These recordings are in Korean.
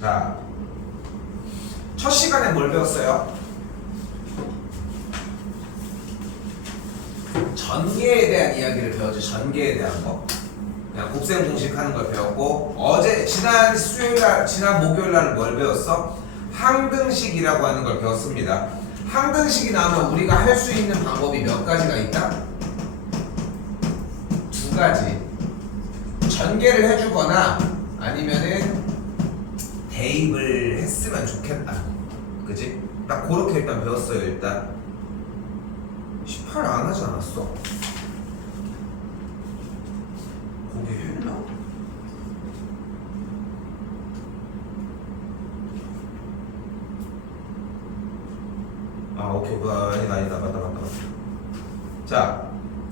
자, 첫 시간에 뭘 배웠어요? 전개에 대한 이야기를 배웠죠. 전개에 대한 거. 그냥 곱셈 공식 하는 걸 배웠고, 지난 수요일날, 지난 목요일날 뭘 배웠어? 항등식이라고 하는 걸 배웠습니다. 항등식이 나오면 우리가 할 수 있는 방법이 몇 가지가 있다? 두 가지. 전개를 해주거나 아니면은 대입을 했으면 좋겠다. 그지? 딱 그렇게 일단 배웠어요. 일단 18 안 하지 않았어? 거기 했나? 아 오케이 아니다 맞다. 자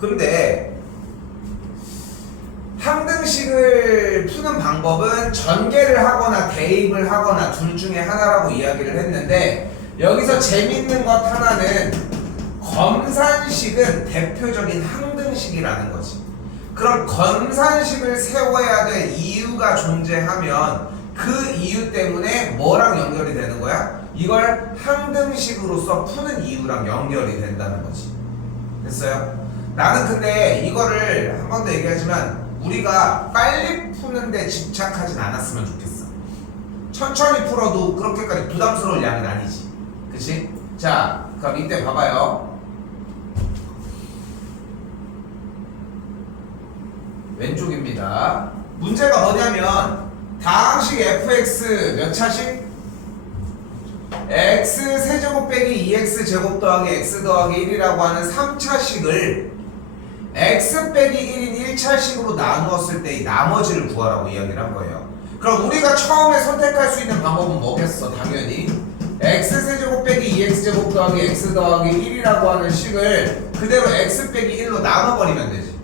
근데 항등식을 푸는 방법은 전개를 하거나 대입을 하거나 둘 중에 하나라고 이야기를 했는데, 여기서 재밌는 것 하나는 검산식은 대표적인 항등식이라는 거지. 그럼 검산식을 세워야 될 이유가 존재하면 그 이유 때문에 뭐랑 연결이 되는 거야? 이걸 항등식으로서 푸는 이유랑 연결이 된다는 거지. 됐어요? 나는 근데 이거를 한 번 더 얘기하지만 우리가 빨리 푸는데 집착하진 않았으면 좋겠어. 천천히 풀어도 그렇게까지 부담스러울 양은 아니지. 그치? 자, 그럼 이때 봐봐요. 왼쪽입니다. 문제가 뭐냐면 다항식 fx 몇 차식? x 세제곱 빼기 2x 제곱 더하기 x 더하기 1이라고 하는 3차식을 x 빼기 1인 1차식으로 나누었을 때 이 나머지를 구하라고 이야기를 한 거예요. 그럼 우리가 처음에 선택할 수 있는 방법은 뭐겠어? 당연히 x 세제곱 빼기 2x 제곱 더하기 x 더하기 1이라고 하는 식을 그대로 x 빼기 1로 나눠버리면 되지.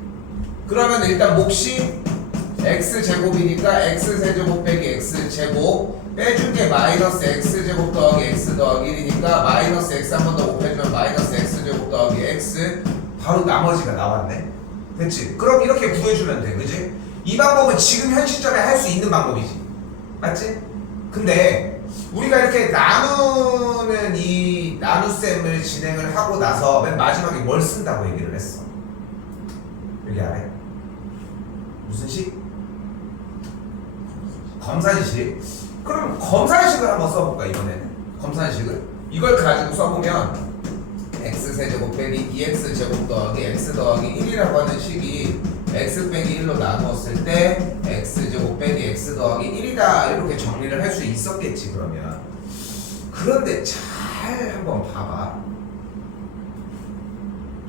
그러면 일단 몫이 x 제곱이니까 x 세제곱 빼기 x 제곱 빼준 게 마이너스 x 제곱 더하기 x 더하기 1이니까 마이너스 x 한 번 더 곱해주면 마이너스 x 제곱 더하기 x, 바로 나머지가 나왔네. 됐지? 그럼 이렇게 구해주면 돼. 그지? 이 방법은 지금 현 시점에 할 수 있는 방법이지. 맞지? 근데 우리가 이렇게 나누는 이 나눗셈을 진행을 하고 나서 맨 마지막에 뭘 쓴다고 얘기를 했어? 여기 아래 무슨 식? 검산식. 그럼 검산식을 한번 써볼까 이번에는? 검산식을 이걸 가지고 써보면 x 세제곱 빼기 2x 제곱 더하기 x 더하기 1이라고 하는 식이 x 빼기 1로 나누었을 때 x 제곱 빼기 x 더하기 1이다 이렇게 정리를 할 수 있었겠지. 그러면 그런데 잘 한번 봐봐.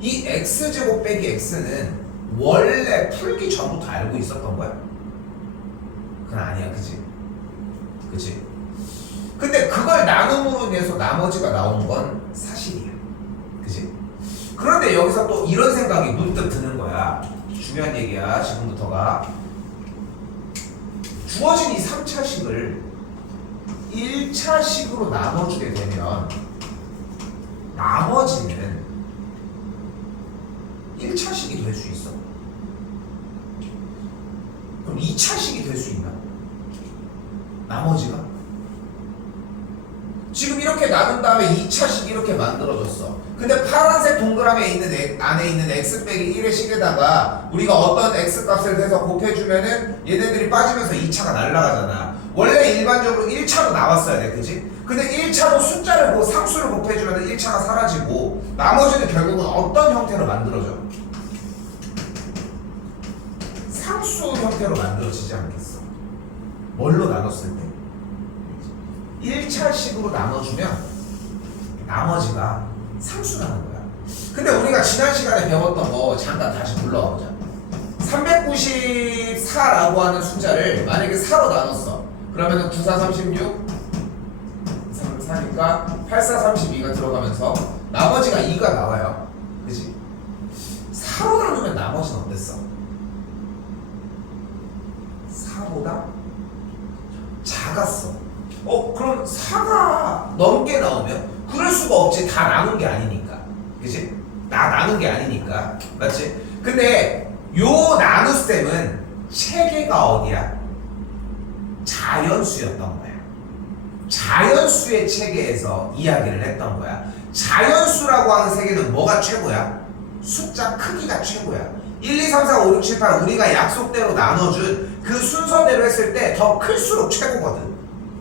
이 x 제곱 빼기 x는 원래 풀기 전부터 알고 있었던 거야? 그건 아니야. 그치? 그치? 근데 그걸 나눔으로 인해서 나머지가 나온 건 사실이야. 그치? 그런데 여기서 또 이런 생각이 문득 드는 거야. 중요한 얘기야. 지금부터가 주어진 이 3차식을 1차식으로 나눠주게 되면 나머지는 1차식이 될 수 있어? 그럼 2차식이 될 수 있나? 나머지가? 지금 이렇게 나눈 다음에 2차식 이렇게 만들어졌어. 근데 파란색 동그라미에 있는 안에 있는 x 빼기 1의 식에다가 우리가 어떤 x 값을 대서 곱해주면은 얘네들이 빠지면서 2차가 날아가잖아. 원래 일반적으로 1차로 나왔어야 돼. 그지? 근데 1차로 숫자를 상수를 곱해주면 1차가 사라지고 나머지는 결국은 어떤 형태로 만들어져? 상수 형태로 만들어지지 않겠어? 뭘로 나눴을 때? 1차식으로 나눠주면 나머지가 상수라는 거야. 근데 우리가 지난 시간에 배웠던 거 잠깐 다시 불러와 보자. 394라고 하는 숫자를 만약에 4로 나눴어. 그러면은 94, 36, 34니까 84, 32가 들어가면서 나머지가 2가 나와요. 그치? 4로 나누면 나머지는 어땠어? 4보다 작았어. 그럼 4가 넘게 나오면 그럴 수가 없지. 다 나눈 게 아니니까. 그치? 다 나눈 게 아니니까. 맞지? 근데 요 나눗셈은 체계가 어디야? 자연수였던 거야. 자연수의 체계에서 이야기를 했던 거야. 자연수라고 하는 세계는 뭐가 최고야? 숫자 크기가 최고야. 1, 2, 3, 4, 5, 6, 7, 8 우리가 약속대로 나눠준 그 순서대로 했을 때 더 클수록 최고거든.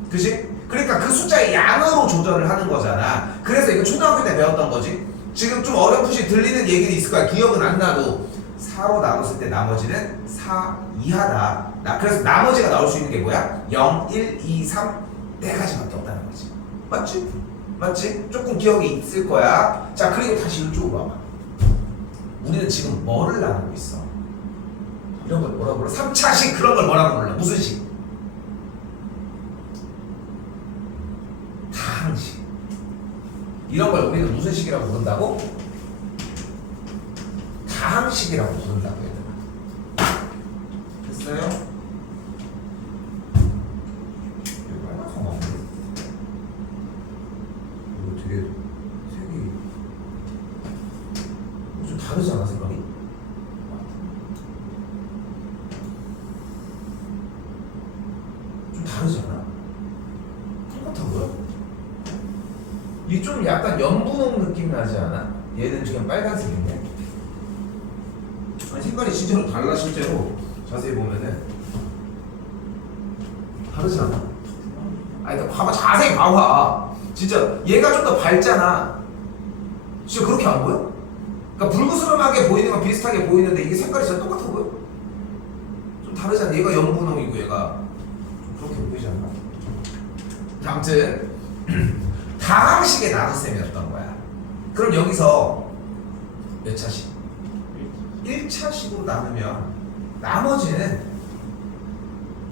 그치? 그러니까 그 숫자의 양으로 조절을 하는 거잖아. 그래서 이거 초등학교 때 배웠던 거지. 지금 좀 어렴풋이 들리는 얘기는 있을 거야. 기억은 안 나도 4로 나눴을 때 나머지는 4 이하다. 그래서 나머지가 나올 수 있는 게 뭐야? 0, 1, 2, 3 4가지밖에 없다는 거지. 맞지? 맞지? 조금 기억이 있을 거야. 자, 그리고 다시 이쪽으로 와봐. 우리는 지금 뭐를 나누고 있어? 이런 걸 뭐라고 불러? 3차식 그런 걸 뭐라고 불러? 무슨 식? 다항식. 이런 걸 우리는 무슨 식이라고 부른다고? 다항식이라고 부른다고 얘들아. 됐어요? 되게 색이 좀 다르지 않아 색깔이? 좀 다르지 않아? 똑같아고요? 이 좀 약간 연분홍 느낌 나지 않아? 얘는 지금 빨간색인데 아니 색깔이 진짜로 달라. 실제로 자세히 보면은 다르지 않아? 아니 그러니까 봐봐, 자세히 봐봐. 진짜 얘가 좀 더 밝잖아. 진짜 그렇게 안 보여? 그러니까 붉으스름하게 보이는 건 비슷하게 보이는데 이게 색깔이 진짜 똑같아 보여? 좀 다르잖아. 얘가 연분홍이고 얘가 좀 그렇게 보이지 않나? 아무튼 다항식의 나눗셈이었던 거야. 그럼 여기서 몇 차식? 1차식으로 나누면 나머지는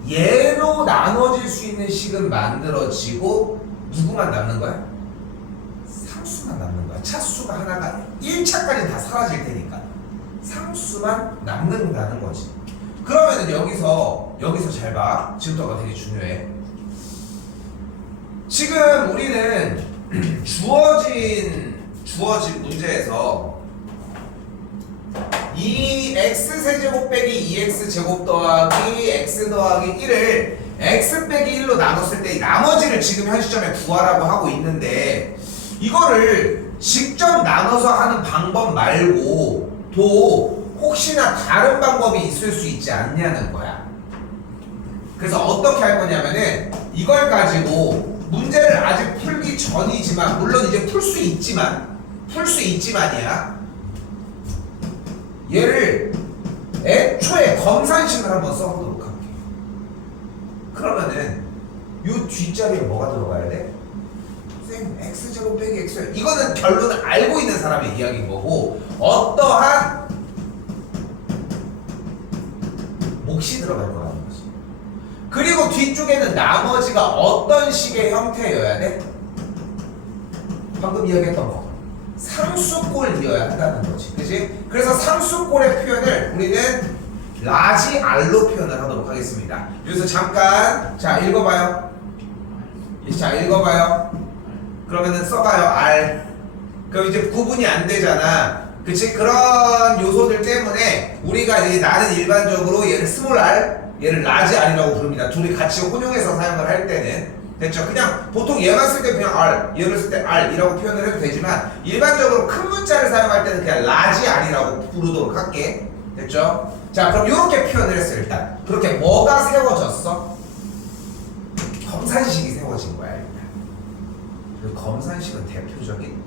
얘로 나눠질 수 있는 식은 만들어지고 누구만 남는 거야? 상수만 남는 거야. 차수가 하나가 1차까지는 다 사라질 테니까 상수만 남는다는 거지. 그러면은 여기서 잘 봐. 지금부터가 되게 중요해. 지금 우리는 주어진 문제에서 2x세제곱 빼기 2x제곱 더하기 x 더하기 1을 x 빼기 1로 나눴을 때 나머지를 지금 현 시점에 구하라고 하고 있는데 이거를 직접 나눠서 하는 방법 말고 또 혹시나 다른 방법이 있을 수 있지 않냐는 거야. 그래서 어떻게 할 거냐면은 이걸 가지고 문제를 아직 풀기 전이지만 물론 이제 풀 수 있지만이야. 얘를 애초에 검산식을 한번 써보도록 할게. 그러면은 요 뒷자리에 뭐가 들어가야 돼? 쌤 x제곱 빼기 x. 이거는 결론을 알고 있는 사람의 이야기인 거고 어떠한 몫이 들어갈 거라는 거지. 그리고 뒤쪽에는 나머지가 어떤 식의 형태여야 돼? 방금 이야기했던 거 상수꼴이어야 한다는 거지. 그치? 그래서 상수꼴의 표현을 우리는 라지 R로 표현을 하도록 하겠습니다. 여기서 잠깐 자 읽어봐요. 그러면은 써봐요. R. 그럼 이제 구분이 안 되잖아. 그치? 그런 요소들 때문에 우리가 이제 나는 일반적으로 얘를 스몰 r, 얘를 라지 r이라고 부릅니다. 둘이 같이 혼용해서 사용을 할 때는 됐죠? 그냥 보통 얘만 쓸 때 그냥 r, 얘를 쓸 때 r이라고 표현을 해도 되지만 일반적으로 큰 문자를 사용할 때는 그냥 라지 r이라고 부르도록 할게. 됐죠? 자, 그럼 이렇게 표현을 했어. 일단 그렇게 뭐가 세워졌어? 검산식이 세워진 거야. 일단 그 검산식은 대표적인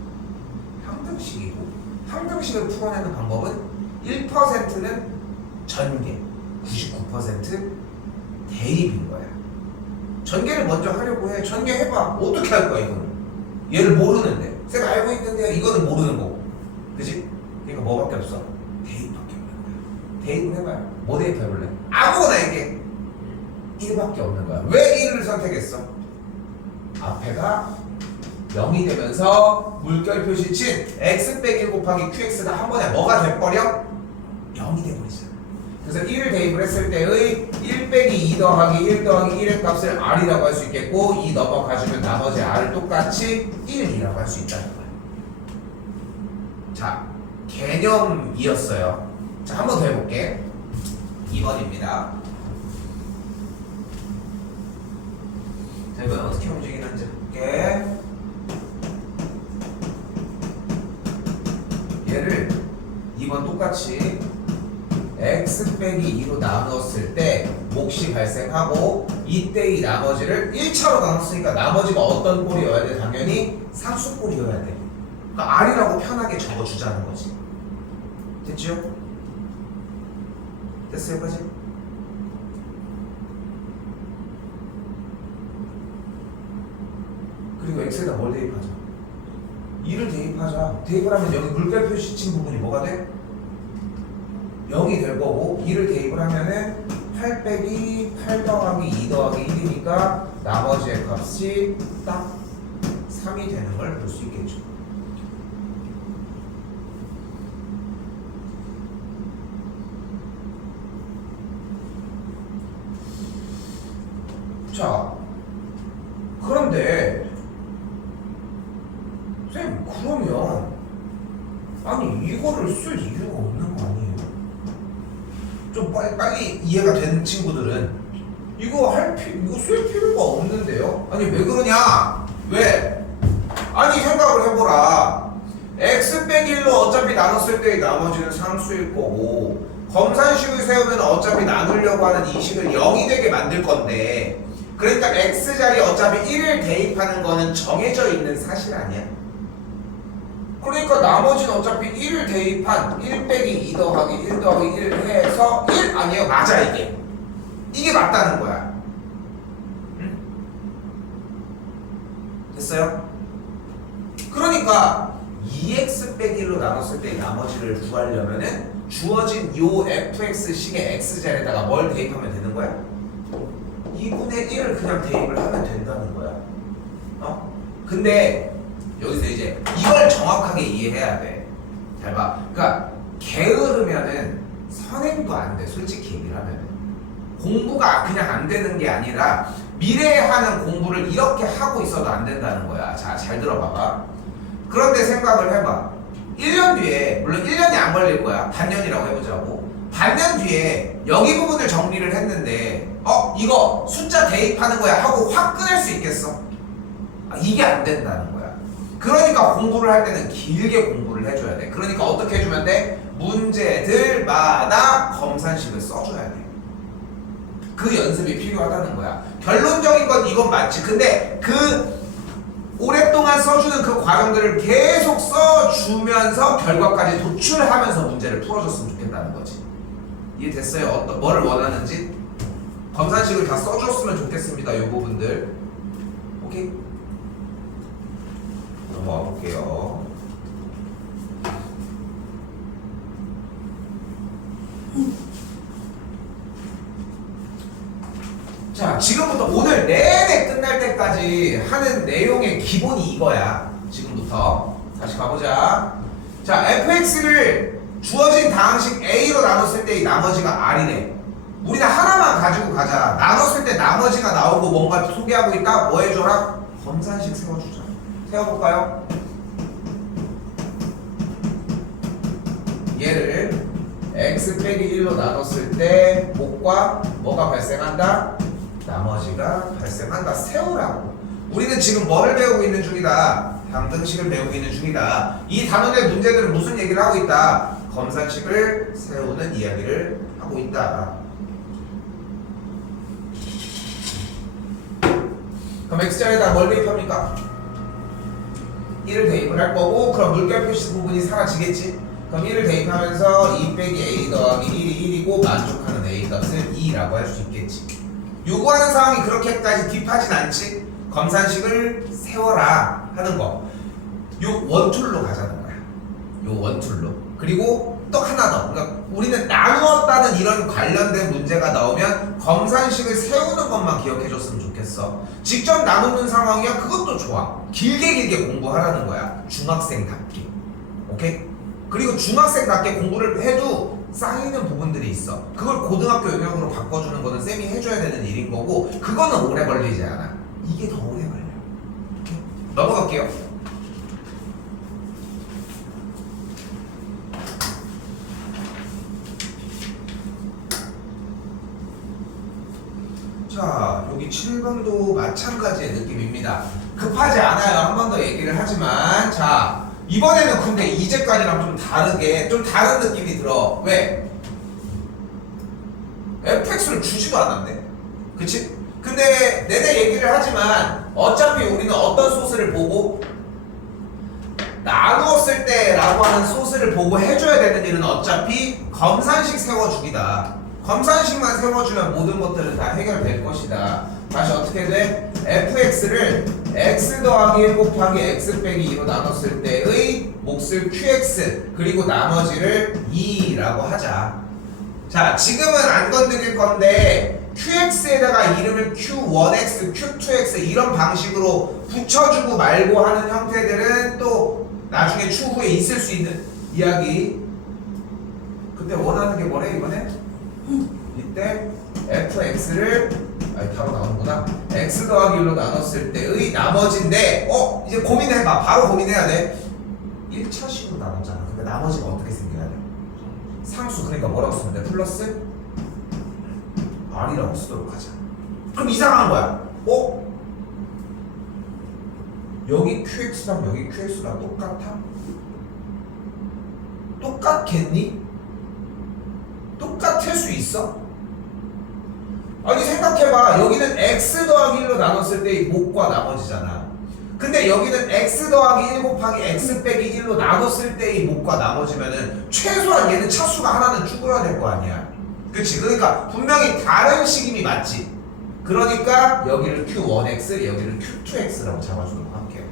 항등식이고 항등식을 풀어내는 방법은 1%는 전개, 99% 대입인 거야. 전개를 먼저 하려고 해. 전개 해봐. 어떻게 할 거야 이거는? 얘를 모르는데 쌤 알고 있는데 이거는 모르는 거고, 그지? 그러니까 뭐밖에 없어? 대입밖에 없는 거야. 대입을 해봐요. 뭐 대입해볼래? 아무거나 이게 1밖에 없는 거야. 왜 1을 선택했어? 앞에가 0이 되면서 물결 표시친 x 빼기 1 곱하기 qx가 한 번에 뭐가 돼버려? 0이 돼버리잖아. 그래서 1을 대입을 했을 때의 1 빼기 2 더하기 1 더하기 1의 값을 r이라고 할 수 있겠고 2 넘어가주면 나머지 r을 똑같이 1이라고 할 수 있다는 거야. 자, 개념이었어요. 자, 한 번 더 해볼게. 2번입니다. 자, 이건 어떻게 움직이나? 문제 볼게. 얘를 2번 똑같이 x 빼기 2로 나누었을 때 몫이 발생하고 이때 이 나머지를 1차로 나눴으니까 나머지가 어떤 꼴이어야 돼? 당연히 상수꼴이어야 돼. 그러니까 R이라고 편하게 적어주자는 거지. 됐죠? 됐어요, 여기까지? 그리고 x에다 뭘 대입하자? 2를 대입하자. 대입을 하면 여기 물결 표시 친 부분이 뭐가 돼? 0이 될 거고 2를 대입을 하면은 8 빼기 8 더하기 2 더하기 1이니까 나머지의 값이 딱 3이 되는 걸 볼 수 있겠죠. 자, 그런데 쌤, 그러면 아니 이거를 쓸 이유가 없는 거 아니에요? 좀 빨리 이해가 되는 친구들은 이거 쓸 필요가 없는데요? 아니 왜 그러냐? 왜? 아니 생각을 해보라. x 빼기 1로 어차피 나눴을 때 나머지는 상수일 거고 검산식을 세우면 어차피 나누려고 하는 이 식을 0이 되게 만들 건데 그러니까 x 자리에 어차피 1을 대입하는 거는 정해져 있는 사실 아니야? 그러니까 나머지는 어차피 1을 대입한 1 빼기 2 더하기 1 더하기 1을 해서 1 아니에요? 맞아 이게. 이게 맞다는 거야. 응? 됐어요? 그러니까 2x 빼기 1로 나눴을 때 나머지를 구하려면은 주어진 요 fx식의 x자리에다가 뭘 대입하면 되는 거야? 2분의 1을 그냥 대입을 하면 된다는 거야. 근데 여기서 이제 이걸 정확하게 이해해야 돼. 잘 봐. 그러니까 게으르면은 선행도 안 돼. 솔직히 얘기를 하면은. 공부가 그냥 안 되는 게 아니라 미래에 하는 공부를 이렇게 하고 있어도 안 된다는 거야. 자, 잘 들어봐봐. 그런데 생각을 해봐. 1년 뒤에, 물론 1년이 안 걸릴 거야. 반년이라고 해보자고. 반년 뒤에 여기 부분을 정리를 했는데 이거 숫자 대입하는 거야 하고 확 끊을 수 있겠어? 이게 안 된다는 거야. 그러니까 공부를 할 때는 길게 공부를 해줘야 돼. 그러니까 어떻게 해주면 돼? 문제들마다 검산식을 써줘야 돼. 그 연습이 필요하다는 거야. 결론적인 건 이건 맞지. 근데 그 오랫동안 써주는 그 과정들을 계속 써주면서 결과까지 도출하면서 문제를 풀어줬으면 좋겠다는 거지. 이해됐어요? 뭐를 원하는지? 검산식을 다 써줬으면 좋겠습니다. 이 부분들. 오케이? 넘어가 볼게요. 자, 지금부터 오늘 내내 끝날 때까지 하는 내용의 기본이 이거야. 지금부터 다시 가보자. 자, fx를 주어진 다항식 a로 나눴을 때 이 나머지가 r이래. 우리는 하나만 가지고 가자. 나눴을 때 나머지가 나오고 뭔가 소개하고 있다. 뭐 해줘라? 검산식 세워주자. 세워볼까요? 얘를 x 빼기 1로 나눴을 때 몫과 뭐가 발생한다? 나머지가 발생한다. 세우라고. 우리는 지금 뭐를 배우고 있는 중이다? 방정식을 배우고 있는 중이다. 이 단원의 문제들은 무슨 얘기를 하고 있다? 검산식을 세우는 이야기를 하고 있다. 그럼 x자리에다 뭘 대입합니까? 1을 대입을 할 거고 그럼 물결 표시 부분이 사라지겠지? 그럼 1을 대입하면서 2 빼기 a 더하기 1이 1이고 만족하는 a 값을 2라고 할 수 있겠지. 요구하는 상황이 그렇게까지 딥하진 않지? 검산식을 세워라 하는 거. 요 원툴로 가자는 거야. 요 원툴로. 그리고 또 하나 더. 그러니까 우리는 나누었다는 이런 관련된 문제가 나오면 검산식을 세우는 것만 기억해줬으면 좋겠어. 직접 나누는 상황이야 그것도 좋아. 길게 공부하라는 거야. 중학생답게. 오케이? 그리고 중학생답게 공부를 해도 쌓이는 부분들이 있어. 그걸 고등학교 영역으로 바꿔주는 거는 쌤이 해줘야 되는 일인 거고 그거는 오래 걸리지 않아. 이게 더 오래 걸려. 오케이? 넘어갈게요. 자, 여기 7번 7번도 마찬가지의 느낌입니다. 급하지 않아요. 한 번 더 얘기를 하지만 자 이번에는 근데 이제까지랑 좀 다르게 좀 다른 느낌이 들어. 왜? fx를 주지도 않았네. 그치? 근데 내내 얘기를 하지만 어차피 우리는 어떤 소스를 보고 나누었을 때 라고 하는 소스를 보고 해줘야 되는 일은 어차피 검산식 세워주기다. 검산식만 세워주면 모든 것들은 다 해결될 것이다. 다시 어떻게 돼? fx를 x 더하기 1 곱하기 x 빼기 2로 나눴을 때의 몫을 qx 그리고 나머지를 2라고 하자. 자 지금은 안 건드릴 건데 qx에다가 이름을 q1x, q2x 이런 방식으로 붙여주고 말고 하는 형태들은 또 나중에 추후에 있을 수 있는 이야기. 그때 원하는 게 뭐래 이번에? 이때 fx를 바로 나오는구나. x 더하기 1로 나눴을 때의 나머지인데 이제 고민해봐. 바로 고민해야 돼. 1차식으로 나눴잖아. 근데 나머지가 어떻게 생겨야 돼? 상수. 그러니까 뭐라고 쓰면 돼? 플러스 r이라고 쓰도록 하자. 그럼 이상한 거야. 여기 qx랑 여기 qx랑 똑같아? 똑같겠니? 똑같을 수 있어? 아니 생각해봐. 여기는 x 더하기 1로 나눴을 때의 몫과 나머지잖아. 근데 여기는 x 더하기 1 곱하기 x 빼기 1로 나눴을 때의 몫과 나머지면은 최소한 얘는 차수가 하나는 죽어야 될 거 아니야. 그치? 그러니까 분명히 다른 식임이 맞지. 그러니까 여기를 q1x 여기를 q2x라고 잡아주도록 할게요.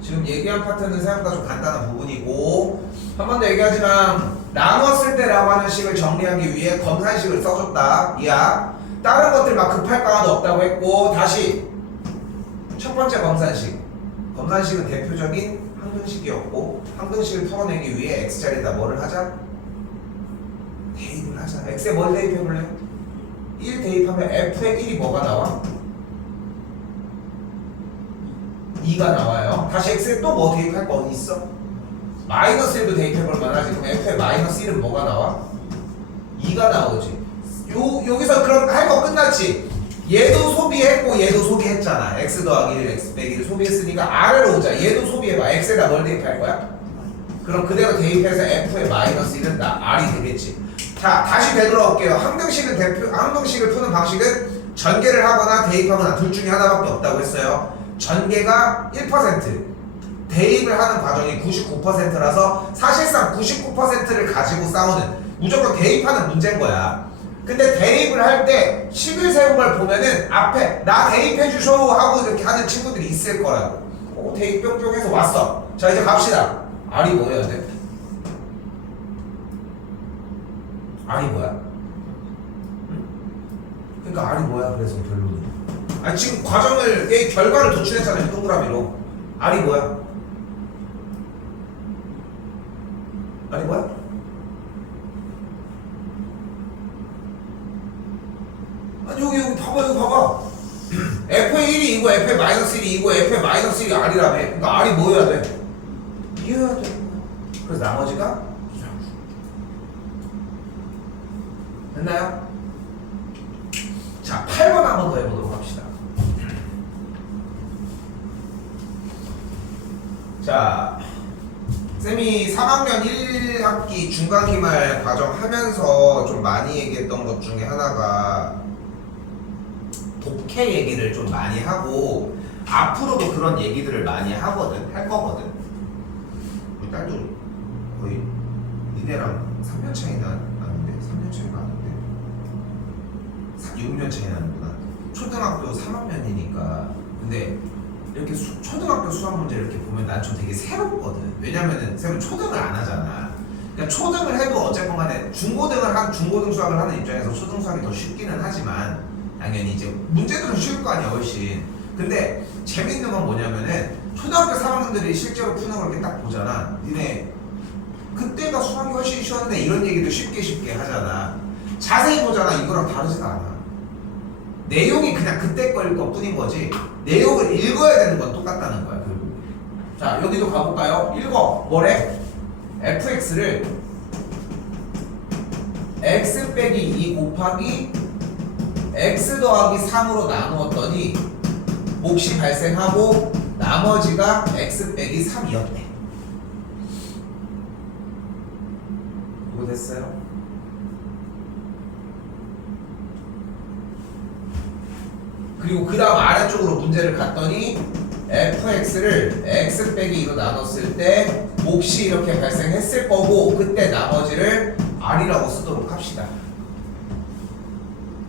지금 얘기한 파트는 생각보다 좀 간단한 부분이고 한 번 더 얘기하지만 나누었을 때라고 하는 식을 정리하기 위해 검산식을 써줬다. 이야. 다른 것들 막 급할 까도 없다고 했고 다시 첫 번째 검산식. 검산식은 대표적인 항등식이었고 항등식을 풀어내기 위해 x자리에다 뭐를 하자? 대입을 하자. x에 뭘 대입해볼래? 1 대입하면 f의 1이 뭐가 나와? 2가 나와요. 다시 x에 또 뭐 대입할 거 어디 있어? 마이너스 1도 대입해볼 만하지. 그럼 f의 마이너스 1은 뭐가 나와? 2가 나오지. 여기서 그럼 할 거 끝났지. 얘도 소비했고 얘도 소비했잖아. x 더하기 1 x 빼기 1을 소비했으니까 r을 오자. 얘도 소비해봐. x에다 뭘 대입할 거야? 그럼 그대로 대입해서 f의 마이너스 1은 r이 되겠지. 자 다시 되돌아올게요. 항등식을 푸는 방식은 전개를 하거나 대입하거나 둘 중에 하나밖에 없다고 했어요. 전개가 1%, 대입을 하는 과정이 99%라서 사실상 99%를 가지고 싸우는 무조건 대입하는 문제인 거야. 근데 대입을 할 때 식을 세운 걸 보면은 앞에 나 대입해 주셔 하고 이렇게 하는 친구들이 있을 거라고. 대입 뿅뿅 해서 왔어. 자 이제 갑시다. R이 뭐여야 돼? R이 뭐야? 응? 그러니까 R이 뭐야? 그래서 결론은 아니 지금 과정을 결과를 도출했잖아요. 동그라미로. R이 뭐야? R이 뭐야? 아니 여기 봐봐. 여기 봐봐. f의 1이 2고 f의 마이너스 1이 2고 f의 마이너스 1이 R이라며. 그러니까 R이 뭐 해야 돼? 이해해야 돼. 그래서 나머지가 2라고. 됐나요? 자 8번 한 번 더 해보도록 합시다. 자 쌤이 3학년 1학기 중간기말 과정 하면서 좀 많이 얘기했던 것 중에 하나가 독해 얘기를 좀 많이 하고 앞으로도 그런 얘기들을 많이 할 거거든. 우리 딸도 거의 니네랑 3년 차이 나는데 3년 차이 나는데 6년 차이 나는구나. 초등학교 3학년이니까. 근데 이렇게 초등학교 수학 문제 이렇게 보면 난 좀 되게 새롭거든. 왜냐면은 쌤은 초등을 안 하잖아. 그러니까 초등을 해도 어쨌건 간에 중고등 수학을 하는 입장에서 초등 수학이 더 쉽기는 하지만 당연히 이제 문제들은 쉬울 거 아니야 훨씬. 근데 재밌는 건 뭐냐면은 초등학교 3학년들이 실제로 푸는 걸 이렇게 딱 보잖아. 니네 그때가 수학이 훨씬 쉬웠는데 이런 얘기도 쉽게 하잖아. 자세히 보잖아. 이거랑 다르지가 않아. 내용이 그냥 그때 거일 것 뿐인 거지 내용을 읽어야 되는 건 똑같다는 거야. 결국. 자, 여기도 가볼까요? 읽어. 뭐래? fx를 x 빼기 2 곱하기 x 더하기 3으로 나누었더니 몫이 발생하고 나머지가 x 빼기 3이었대. 이거 됐어요? 그리고 그 다음 아래쪽으로 문제를 갔더니 fx를 x 빼기 2로 나눴을 때 몫이 이렇게 발생했을 거고 그때 나머지를 r이라고 쓰도록 합시다.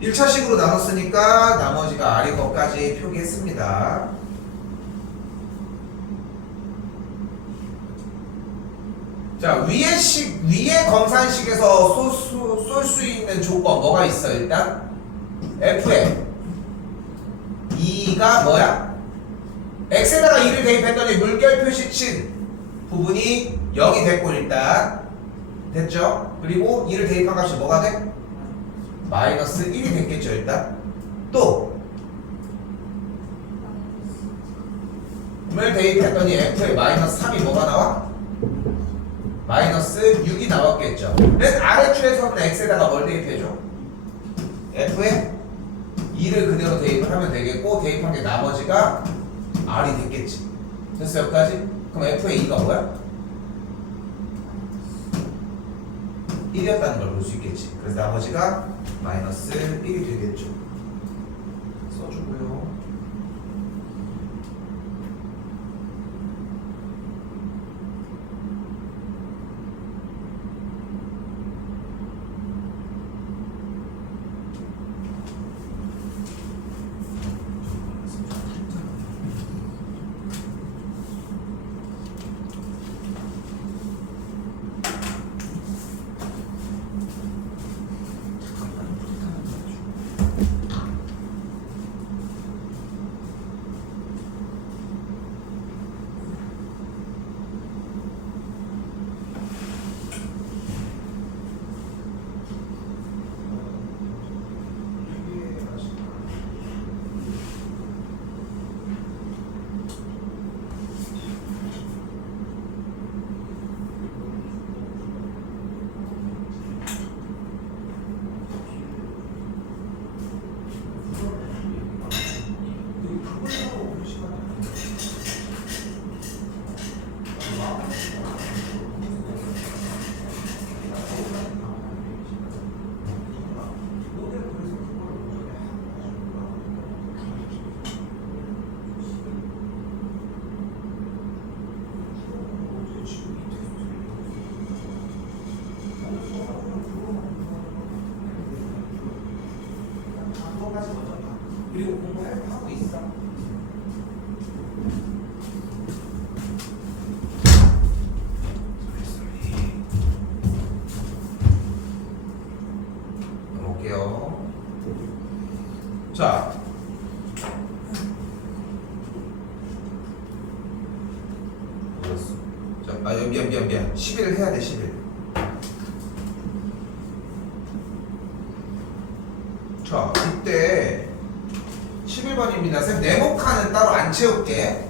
1차식으로 나눴으니까 나머지가 r인 것까지 표기했습니다. 자, 위에 검산식에서 쏠 수 있는 조건 뭐가 있어? 일단 f에 2가 뭐야? x에다가 2를 대입했더니 물결 표시 친 부분이 0이 됐고 일단 됐죠? 그리고 2를 대입한 값이 뭐가 돼? 마이너스 1이 됐겠죠 일단. 또 을 대입했더니 f에 마이너스 3이 뭐가 나와? 마이너스 6이 나왔겠죠. 맨 아래줄에서는 x에다가 뭘 대입해줘? f에 2를 그대로 대입을 하면 되겠고 대입한 게 나머지가 r이 됐겠지. 됐어 여기까지? 그럼 f의 2가 뭐야? 1이었다는 걸 볼 수 있겠지. 그래서 나머지가 마이너스 1이 되겠죠. 써주고요. 그리고 공부하고 있어. 볼게요. 자, 미안. 11을 해야 돼, 11. 자, 이때 11번입니다. 쌤, 네모칸은 따로 안 채울게.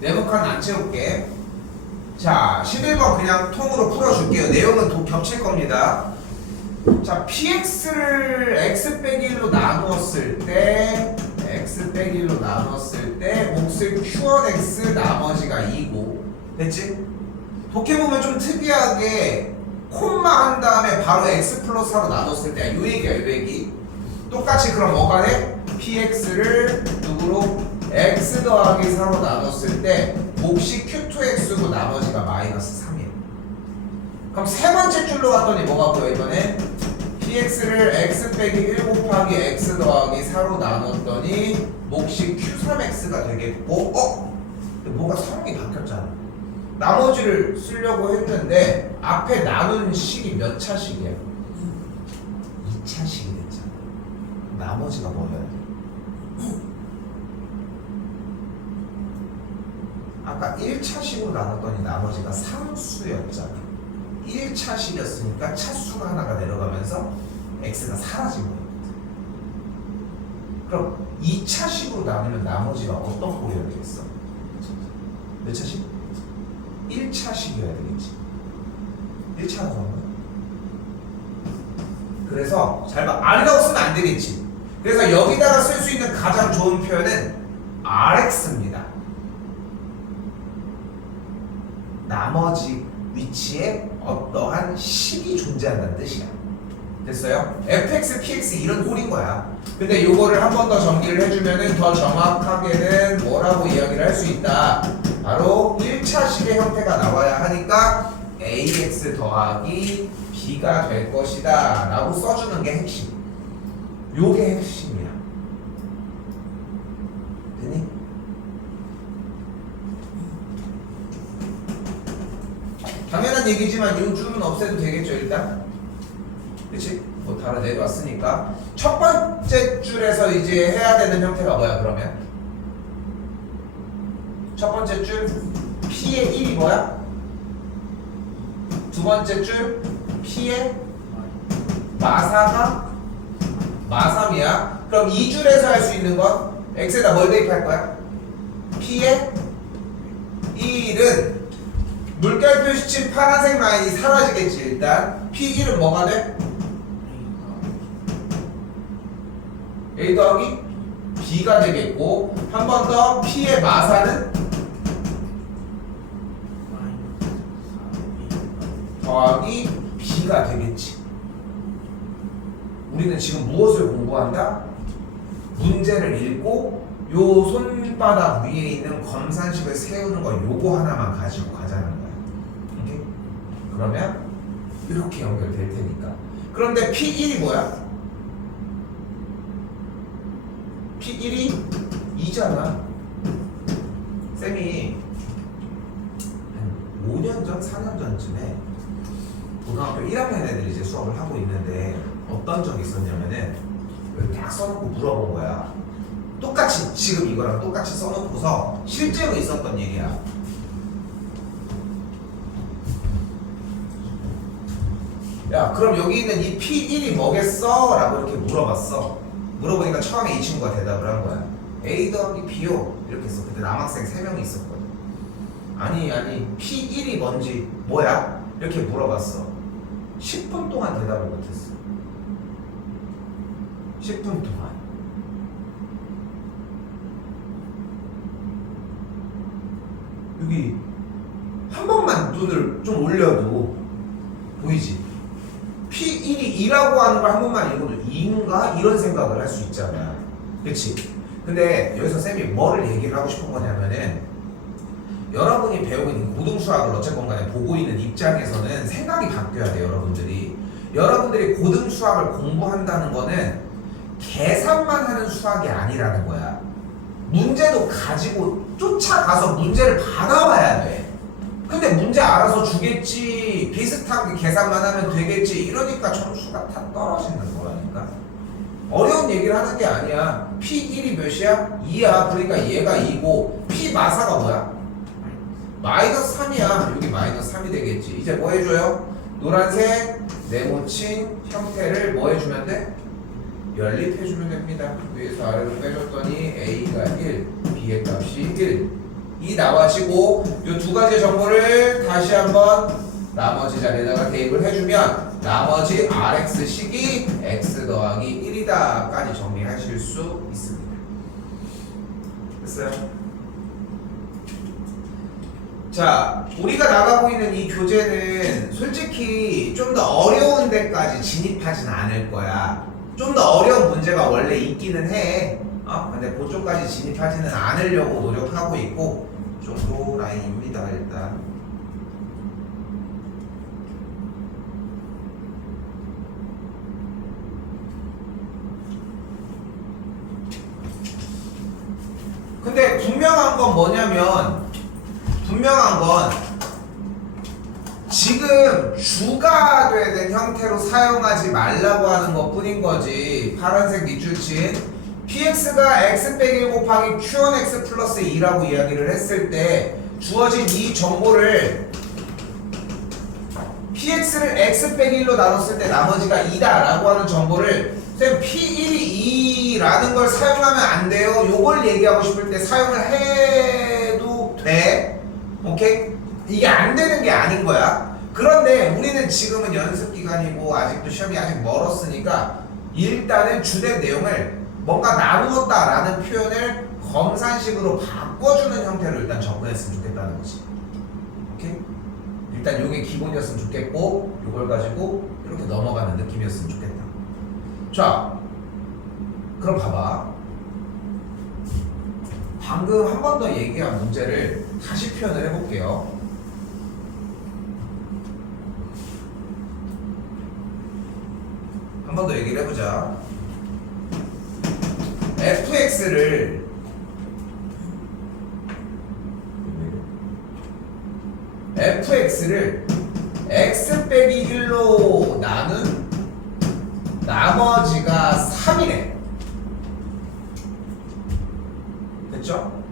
네모칸은 안 채울게. 자, 11번 그냥 통으로 풀어줄게요. 내용은 겹칠 겁니다. 자, px를 x 빼기 1로 나누었을 때 몫을 q1x 나머지가 2고 됐지? 독해 보면 좀 특이하게 콤마 한 다음에 바로 x 플러스하고 나눴을 때 요 얘기야, 요 얘기. 똑같이 그럼 뭐가 돼? px를 누구로? x 더하기 4로 나눴을 때 몫이 q2x고 나머지가 마이너스 3이야. 그럼 세 번째 줄로 갔더니 뭐가 보여 이번에? px를 x 빼기 1 곱하기 x 더하기 4로 나눴더니 몫이 q3x가 되겠고 뭐가 상황이 바뀌었잖아. 나머지를 쓰려고 했는데 앞에 나눈 식이 몇 차식이야? 2차식이 됐잖아. 나머지가 뭐여야 돼? 아까 1차식으로 나눴더니 나머지가 상수였잖아. 1차식이었으니까 차수가 하나가 내려가면서 x가 사라진 거예요. 그럼 2차식으로 나누면 나머지가 어떤 꼴이어야 되겠어? 몇 차식? 1차식이어야 되겠지. 1차라고 하는 거야. 그래서 잘 봐. R이라고 쓰면 안 되겠지. 그래서 여기다가 쓸 수 있는 가장 좋은 표현은 RX입니다. 나머지 위치에 어떠한 식이 존재한다는 뜻이야. 됐어요? fx, px 이런 꼴인 거야. 근데 요거를 한 번 더 정리를 해주면은 더 정확하게는 뭐라고 이야기를 할 수 있다. 바로 1차식의 형태가 나와야 하니까 ax 더하기 b가 될 것이다 라고 써주는 게 핵심. 요게 핵심이야. 됐니? 당연한 얘기지만 요 줄은 없애도 되겠죠 일단. 그치? 뭐 다른 내려왔으니까 첫 번째 줄에서 이제 해야 되는 형태가 뭐야 그러면? 첫 번째 줄 P의 1이 뭐야? 두 번째 줄 P의 마사가 마3이야. 그럼 이 줄에서 할 수 있는 건 X에다 뭘 대입할 거야? P의 1은 물결 표시침 파란색 라인이 사라지겠지 일단. P1은 뭐가 돼? A 더하기 B가 되겠고 한 번 더 P의 마사는 더하기 B가 되겠지. 우리는 지금 무엇을 공부한다? 문제를 읽고 요 손바닥 위에 있는 검산식을 세우는 거 요거 하나만 가지고 가자는 거야. 오케이? 그러면 이렇게 연결될 테니까. 그런데 P1이 뭐야? P1이 2잖아. 쌤이 한 5년 전, 4년 전쯤에 고등학교 1학년 애들이 이제 수업을 하고 있는데 어떤 적이 있었냐면은 여기 딱 써놓고 물어본 거야. 똑같이 지금 이거랑 똑같이 써놓고서 실제로 있었던 일이야. 야 그럼 여기 있는 이 P1이 뭐겠어? 라고 이렇게 물어봤어. 물어보니까 처음에 이 친구가 대답을 한 거야. A 더하기 B요 이렇게 했어. 그때 남학생 3명이 있었거든. 아니 P1이 뭔지 뭐야? 이렇게 물어봤어. 10분 동안 대답을 못했어. 10분 동안. 여기 한 번만 눈을 좀 올려도 보이지? P1이 2라고 하는 걸 한 번만 읽어도 2인가? 이런 생각을 할 수 있잖아. 그치? 근데 여기서 쌤이 뭐를 얘기를 하고 싶은 거냐면은 여러분이 배우고 있는 고등수학을 어쨌건 간에 보고 있는 입장에서는 생각이 바뀌어야 돼요. 여러분들이 고등수학을 공부한다는 거는 계산만 하는 수학이 아니라는 거야. 문제도 가지고 쫓아가서 문제를 받아봐야 돼. 근데 문제 알아서 주겠지, 비슷하게 계산만 하면 되겠지 이러니까 점수가 다 떨어지는 거라니까. 어려운 얘기를 하는 게 아니야. P1이 몇이야? 2야. 그러니까 얘가 2고 P 마사가 뭐야? 마이너스 3이야. 여기 마이너스 3이 되겠지. 이제 뭐 해줘요? 노란색 네모친 형태를 뭐 해주면 돼? 연립해주면 됩니다. 위에서 아래로 빼줬더니 A가 1, B의 값이 1 이 나와지고 이 두 가지 정보를 다시 한번 나머지 자리에다가 대입을 해주면 나머지 RX식이 X 더하기 1이다 까지 정리하실 수 있습니다. 됐어요? 자, 우리가 나가고 있는 이 교재는 솔직히 좀 더 어려운 데까지 진입하진 않을 거야. 좀 더 어려운 문제가 원래 있기는 해. 근데 그쪽까지 진입하지는 않으려고 노력하고 있고 정도 라인입니다. 일단 근데 분명한 건 뭐냐면 지금 주가 되는 형태로 사용하지 말라고 하는 것 뿐인 거지. 파란색 밑줄친 px가 x 빼기 1 곱하기 q1x 플러스 2라고 이야기를 했을 때 주어진 이 정보를 px를 x 빼기 1로 나눴을 때 나머지가 2다 라고 하는 정보를 쌤 P1이 2라는 걸 사용하면 안 돼요. 요걸 얘기하고 싶을 때 사용을 해도 돼. 오케이? 이게 안 되는 게 아닌 거야. 그런데 우리는 지금은 연습 기간이고 아직도 시험이 아직 멀었으니까 일단은 주된 내용을 뭔가 나누었다라는 표현을 검산식으로 바꿔주는 형태로 일단 접근했으면 좋겠다는 거지. 오케이? 일단 요게 기본이었으면 좋겠고 요걸 가지고 이렇게 넘어가는 느낌이었으면 좋겠다. 자, 그럼 봐봐. 방금 한 번 더 얘기한 문제를 다시 표현을 해볼게요. 한 번 더 얘기를 해보자. fx를 x 빼기 1로 나눈 나머지가 3이래. 됐죠?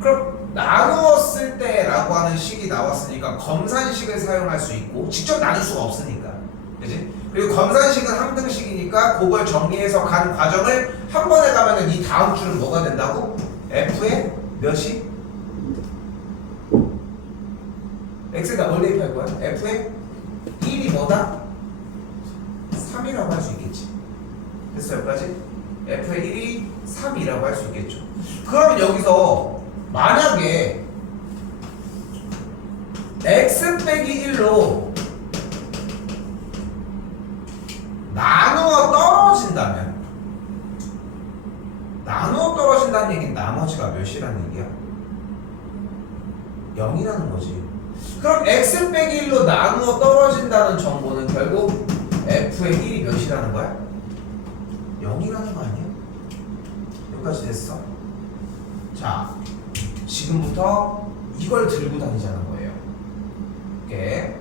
그럼 나누었을 때라고 하는 식이 나왔으니까 검산식을 사용할 수 있고 직접 나눌 수가 없으니까. 그지? 그리고 검산식은 함등식이니까 그걸 정리해서 간 과정을 한 번에 가면은 이 다음 줄은 뭐가 된다고? f의 몇이? x에다 뭘 대입할 거야? f의 1이 뭐다? 3이라고 할 수 있겠지. 됐어 여기까지? f의 1이 3이라고 할 수 있겠죠. 그러면 여기서 만약에 x 빼기 1로 나누어 떨어진다는 얘기는 나머지가 몇이라는 얘기야? 0이라는 거지. 그럼 x 빼기 1로 나누어 떨어진다는 정보는 결국 f의 1이 몇이라는 거야? 0이라는 거 아니야? 여기까지 됐어? 자, 지금부터 이걸 들고 다니자는 거예요. 이렇게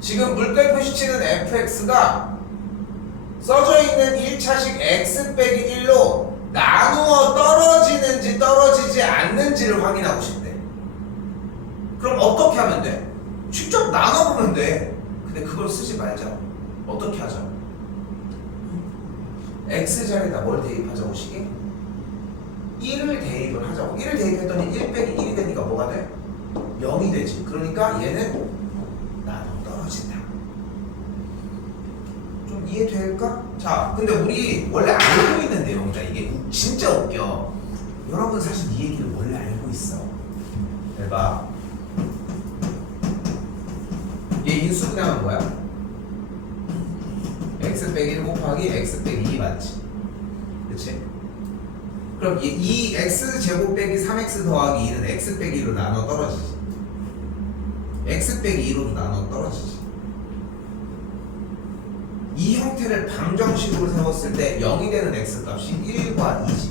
지금 물결 표시치는 fx가 써져 있는 1차식 x 빼기 1로 나누어 떨어지는지 떨어지지 않는지를 확인하고 싶대. 그럼 어떻게 하면 돼? 직접 나눠보면 돼. 근데 그걸 쓰지 말자. 어떻게 하자? x자리에다 뭘 대입하자고 시계? 1을 대입을 하자고. 1을 대입했더니 1 빼기 1이 되니까 뭐가 돼? 0이 되지. 그러니까 얘는 나눠 떨어진다. 좀 이해될까? 자, 근데 우리 원래 알고 있는 내용이다. 이게 진짜 웃겨. 여러분 사실 이 얘기를 원래 알고 있어. 대박. 얘 인수분해하면 뭐야? x 빼기 1 곱하기 x 빼기 2 맞지? 그치? 그럼 이 x제곱 빼기 3x 더하기 2는 x 빼기 1로 나눠 떨어지지. x 빼기 2로도 나눠 떨어지지. 이 형태를 방정식으로 세웠을 때 0이 되는 x값이 1과 2지.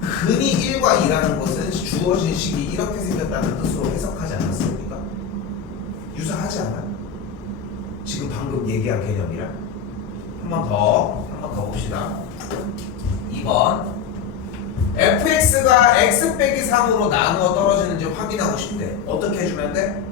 근이 1과 2라는 것은 주어진 식이 이렇게 생겼다는 뜻으로 해석하지 않았습니까? 유사하지 않아? 지금 방금 얘기한 개념이랑 한 번 더 봅시다. 2번 fx가 x 빼기 3으로 나누어 떨어지는지 확인하고 싶대. 어떻게 해주면 돼?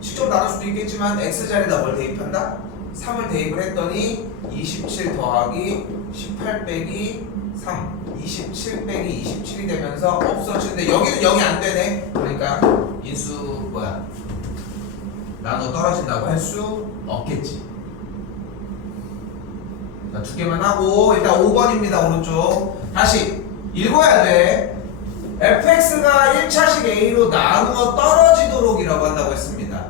직접 나눌 수도 있겠지만 x자리에다 뭘 대입한다? 3을 대입을 했더니 27 더하기 18 빼기 3 27 빼기 27이 되면서 없어지는데 여기는 0이 안 되네. 그러니까 인수 나눠 떨어진다고 할 수 없겠지. 자, 두 개만 하고 일단 5번입니다. 오른쪽 다시 읽어야 돼. fx가 1차식 a로 나누어 떨어지도록 이라고 한다고 했습니다.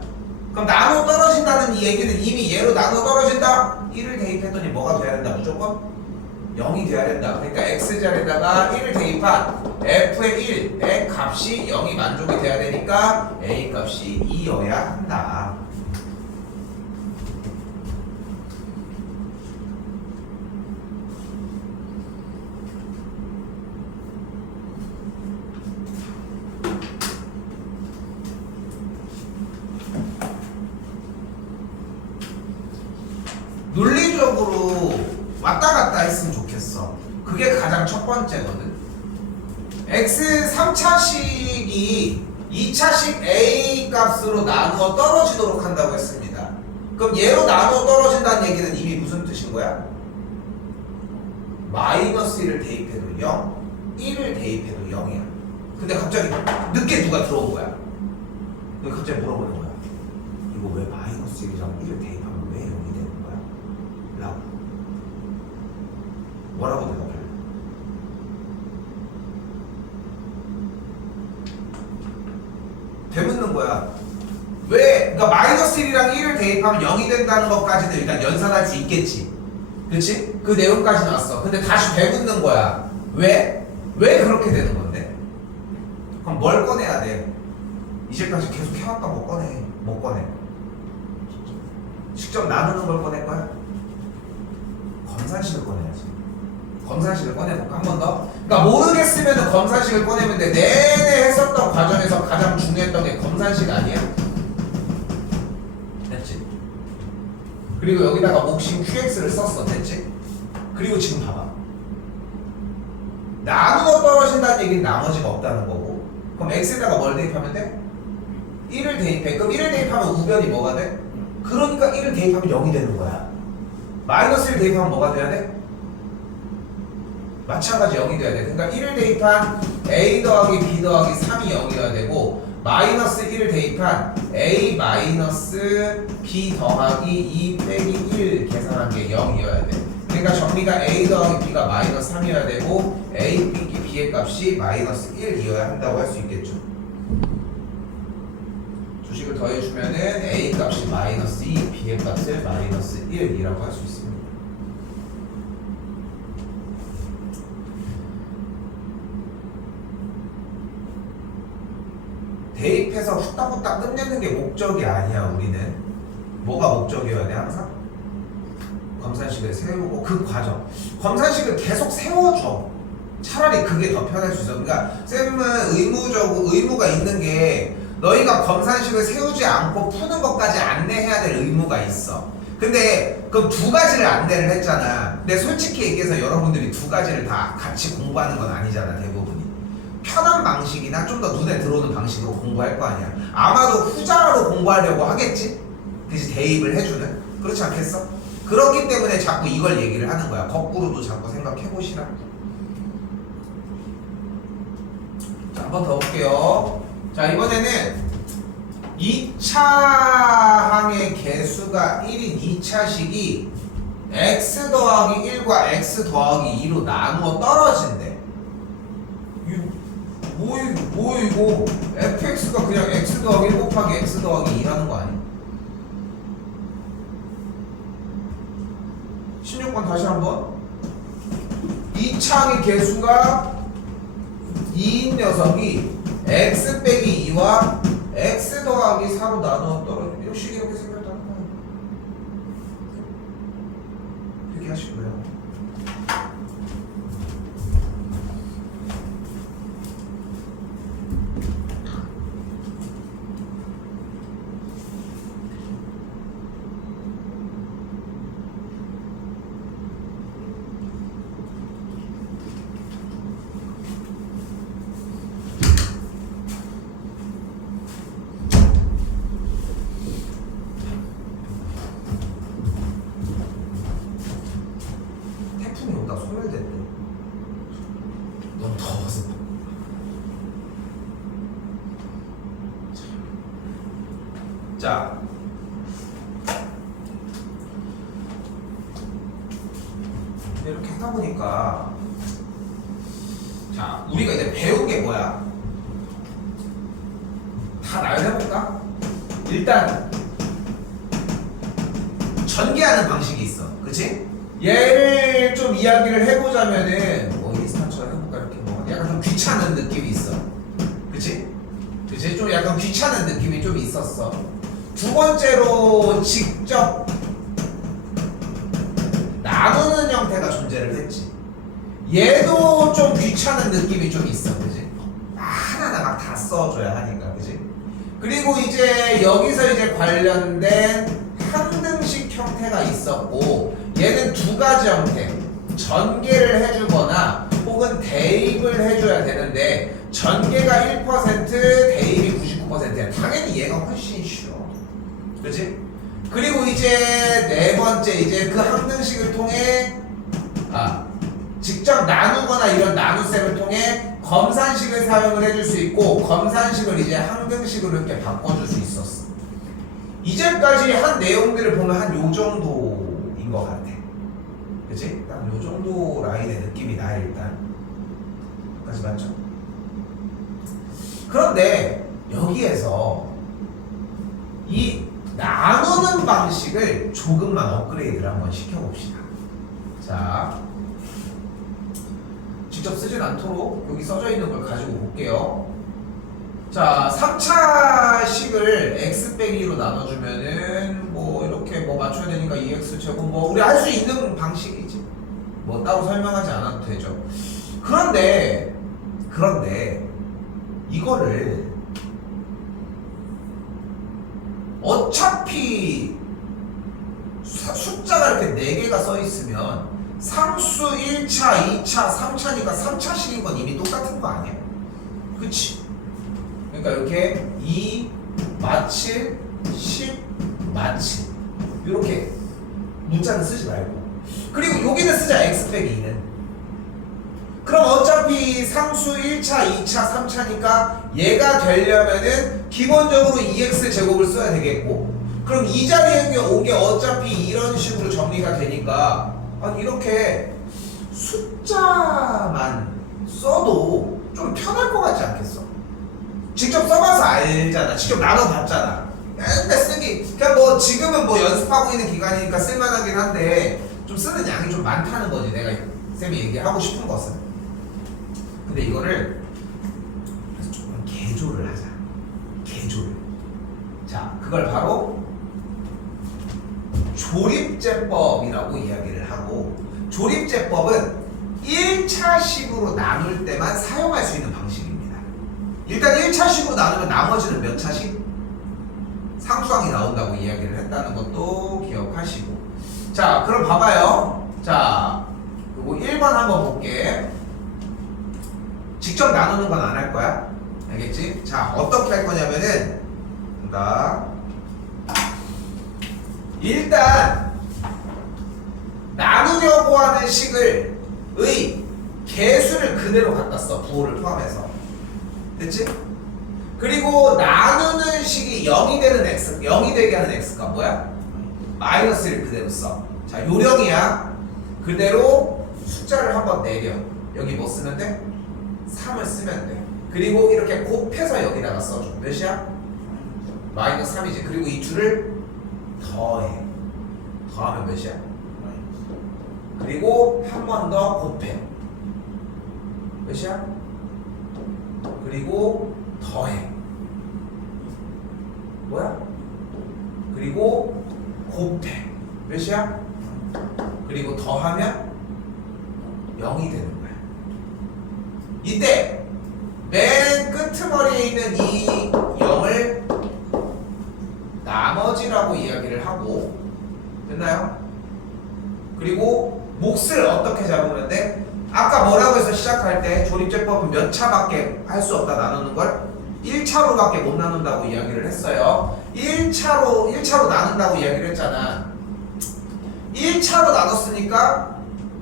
그럼 나누어 떨어진다는 이 얘기는 이미 얘로 나누어 떨어진다? 1을 대입했더니 뭐가 돼야 된다? 무조건 0이 돼야 된다. 그러니까 x자리에다가 1을 대입한 f의 1의 값이 0이 만족이 돼야 되니까 a 값이 2여야 한다. 논리적으로 왔다 갔다 했으면 좋겠어. 그게 가장 첫 번째거든. x 3차식이 2차식 a 값으로 나누어 떨어지도록 한다고 했습니다. 그럼 얘로 나누어 떨어진다는 얘기는 이미 무슨 뜻인 거야? 마이너스 1을 대입해도 0, 1을 대입해도 0이야. 근데 갑자기 늦게 누가 들어온 거야. 근데 갑자기 물어보는 거야. 이거 왜 마이너스 1이랑 1을 대입하면 왜 0이 되는 거야? 라고. 뭐라고 대답할래? 되묻는 거야. 왜? 그러니까 마이너스 1이랑 1을 대입하면 0이 된다는 것까지는 일단 연산할 수 있겠지. 그렇지? 그 내용까지 나왔어. 근데 다시 되묻는 거야. 왜? 왜 그렇게 되는 건데? 그럼 뭘 꺼내야 돼? 이제까지 계속 해왔던 거 꺼내. 못 꺼내. 직접 나누는 걸 꺼낼 거야? 검산식을 꺼내야지. 검산식을 꺼내볼까? 한 번 더? 그러니까 모르겠으면 검산식을 꺼내면 돼. 내내 했었던 과정에서 가장 중요했던 게 검산식 아니야? 됐지? 그리고 여기다가 몫인 QX를 썼어. 됐지? 그리고 지금 봐봐. 나누어 떨어진다는 얘기는 나머지가 없다는 거고, 그럼 X에다가 뭘 대입하면 돼? 1을 대입해. 그럼 1을 대입하면 우변이 뭐가 돼? 그러니까 1을 대입하면 0이 되는 거야. 마이너스 1 대입하면 뭐가 돼야 돼? 마찬가지 0이 돼야 돼. 그러니까 1을 대입한 A 더하기 B 더하기 3이 0이어야 되고, 마이너스 1을 대입한 A 마이너스 B 더하기 2 빼기 1 계산한 게 0이어야 돼. 그러니까 정리가 A 더하기 B가 마이너스 3이어야 되고, A 빼기 B의 값이 마이너스 1이어야 한다고 할 수 있겠죠. 주식을 더해주면은 A 값이 마이너스 2, B의 값을 마이너스 1이라고 할 수 있습니다. 대입해서 후딱후딱 끝내는 게 목적이 아니야. 우리는 뭐가 목적이어야 돼? 항상 검산식을 세우고 그 과정, 검산식을 계속 세워줘. 차라리 그게 더 편할 수 있어. 그러니까 쌤은 의무가 있는 게 너희가 검산식을 세우지 않고 푸는 것까지 안내해야 될 의무가 있어. 근데 그럼 두 가지를 안내를 했잖아. 근데 솔직히 얘기해서 여러분들이 두 가지를 다 같이 공부하는 건 아니잖아. 대부분이 편한 방식이나 좀 더 눈에 들어오는 방식으로 공부할 거 아니야. 아마도 후자로 공부하려고 하겠지? 그치? 대입을 해주는? 그렇지 않겠어? 그렇기 때문에 자꾸 이걸 얘기를 하는 거야. 거꾸로도 자꾸 생각해보시라. 자, 한 번 더 볼게요. 자, 이번에는 2차항의 개수가 1인 2차식이 x 더하기 1과 x 더하기 2로 나누어 떨어진대. 뭐 이거 fx가 그냥 x 더하기 1 곱하기 x 더하기 2라는 거 아니야? 16번 다시 한번. 2차항의 개수가 2인 녀석이 x 빼기 2와 x 더하기 4로 나누어 떨어지면 역시 이렇게 생겼다는 거예요. 이렇게 하시고요. 너무 더워서. 자, 이렇게 하다 보니까 자, 우리가 이제 배운 게 뭐야? 다 나열해볼까? 일단 전개하는 방식이 있어. 그치? 얘를 좀 이야기를 해보자면은 뭐 이스탄처럼 해볼까? 이렇게 뭐 약간 좀 귀찮은 느낌이 있어. 그치? 그치? 좀 약간 귀찮은 느낌이 좀 있었어. 두 번째로 직접 나누는 형태가 존재를 했지. 얘도 좀 귀찮은 느낌이 좀 있어. 그치? 하나하나 막 다 써줘야 하니까. 그치? 그리고 이제 여기서 이제 관련된 항등식 형태가 있었고, 얘는 두 가지 형태, 전개를 해주거나 혹은 대입을 해줘야 되는데 전개가 1% 대입이 99%야. 당연히 얘가 훨씬 쉬워. 그치? 그리고 이제 네 번째 이제 그 항등식을 통해 직접 나누거나 이런 나눗셈을 통해 검산식을 사용을 해줄 수 있고 검산식을 이제 항등식으로 이렇게 바꿔줄 수 있었어. 이제까지 한 내용들을 보면 한 요 정도인 것 같아. 그치? 딱 요 정도 라인의 느낌이 나 일단. 까지 맞죠? 그런데 여기에서 이 나누는 방식을 조금만 업그레이드를 한번 시켜봅시다. 자, 직접 쓰진 않도록 여기 써져 있는 걸 가지고 볼게요. 자, 3차식을 x 빼기 2로 나눠주면은 뭐 이렇게 뭐 맞춰야 되니까 2x 제곱 뭐 우리 할 수 있는 방식이지. 뭐 따로 설명하지 않아도 되죠. 그런데 이거를 어차피 숫자가 이렇게 4개가 써 있으면 상수 1차, 2차, 3차니까 3차식인 건 이미 똑같은 거 아니야? 그치? 그러니까 이렇게 2, 마칠, 10, 마칠 이렇게 문자는 쓰지 말고 그리고 여기는 쓰자 x 빼기 2는 그럼 어차피 상수 1차, 2차, 3차니까 얘가 되려면은 기본적으로 2x 제곱을 써야 되겠고 그럼 이 자리에 온 게 어차피 이런 식으로 정리가 되니까 아니 이렇게 숫자만 써도 좀 편할 것 같지 않겠어? 직접 써봐서 알잖아. 직접 나눠봤잖아. 근데 쓰기 그냥 뭐 지금은 뭐 연습하고 있는 기간이니까 쓸만하긴 한데 좀 쓰는 양이 좀 많다는 거지. 내가 쌤이 얘기하고 싶은 것은. 근데 이거를 그래서 조금 개조를 하자. 개조를. 자, 그걸 바로 조립제법이라고 이야기를 하고 조립제법은 1차식으로 나눌 때만 사용할 수 있는 방식입니다. 일단 1차식으로 나누면 나머지는 몇 차식? 상수항이 나온다고 이야기를 했다는 것도 기억하시고 자, 그럼 봐봐요. 자, 그리고 1번 한번 볼게. 직접 나누는 건 안 할 거야. 알겠지? 자, 어떻게 할 거냐면은 일단 나누려고 하는 식을 개수를 그대로 갖다 써. 부호를 포함해서. 됐지? 그리고 나누는 식이 0이 되는 x, 0이 되게 하는 x가 뭐야? 마이너스를 그대로 써. 자, 요령이야. 그대로 숫자를 한번 내려. 여기 뭐 쓰면 돼? 3을 쓰면 돼. 그리고 이렇게 곱해서 여기다가 써줘. 몇이야? 마이너스 3이지. 그리고 이 줄을 더해. 더하면 몇이야? 그리고 한 번 더 곱해. 몇이야? 그리고 더해. 뭐야? 그리고 곱해. 몇이야? 그리고 더하면 0이 되는 거야. 이때 맨 끄트머리에 있는 이 0을 나머지라고 이야기를 하고 됐나요? 그리고 몫을 어떻게 잡으면 돼? 아까 뭐라고 해서 시작할 때 조립제법은 몇 차밖에 할 수 없다 나누는 걸 1차로밖에 못 나눈다고 이야기를 했어요. 1차로 나눈다고 이야기를 했잖아. 1차로 나눴으니까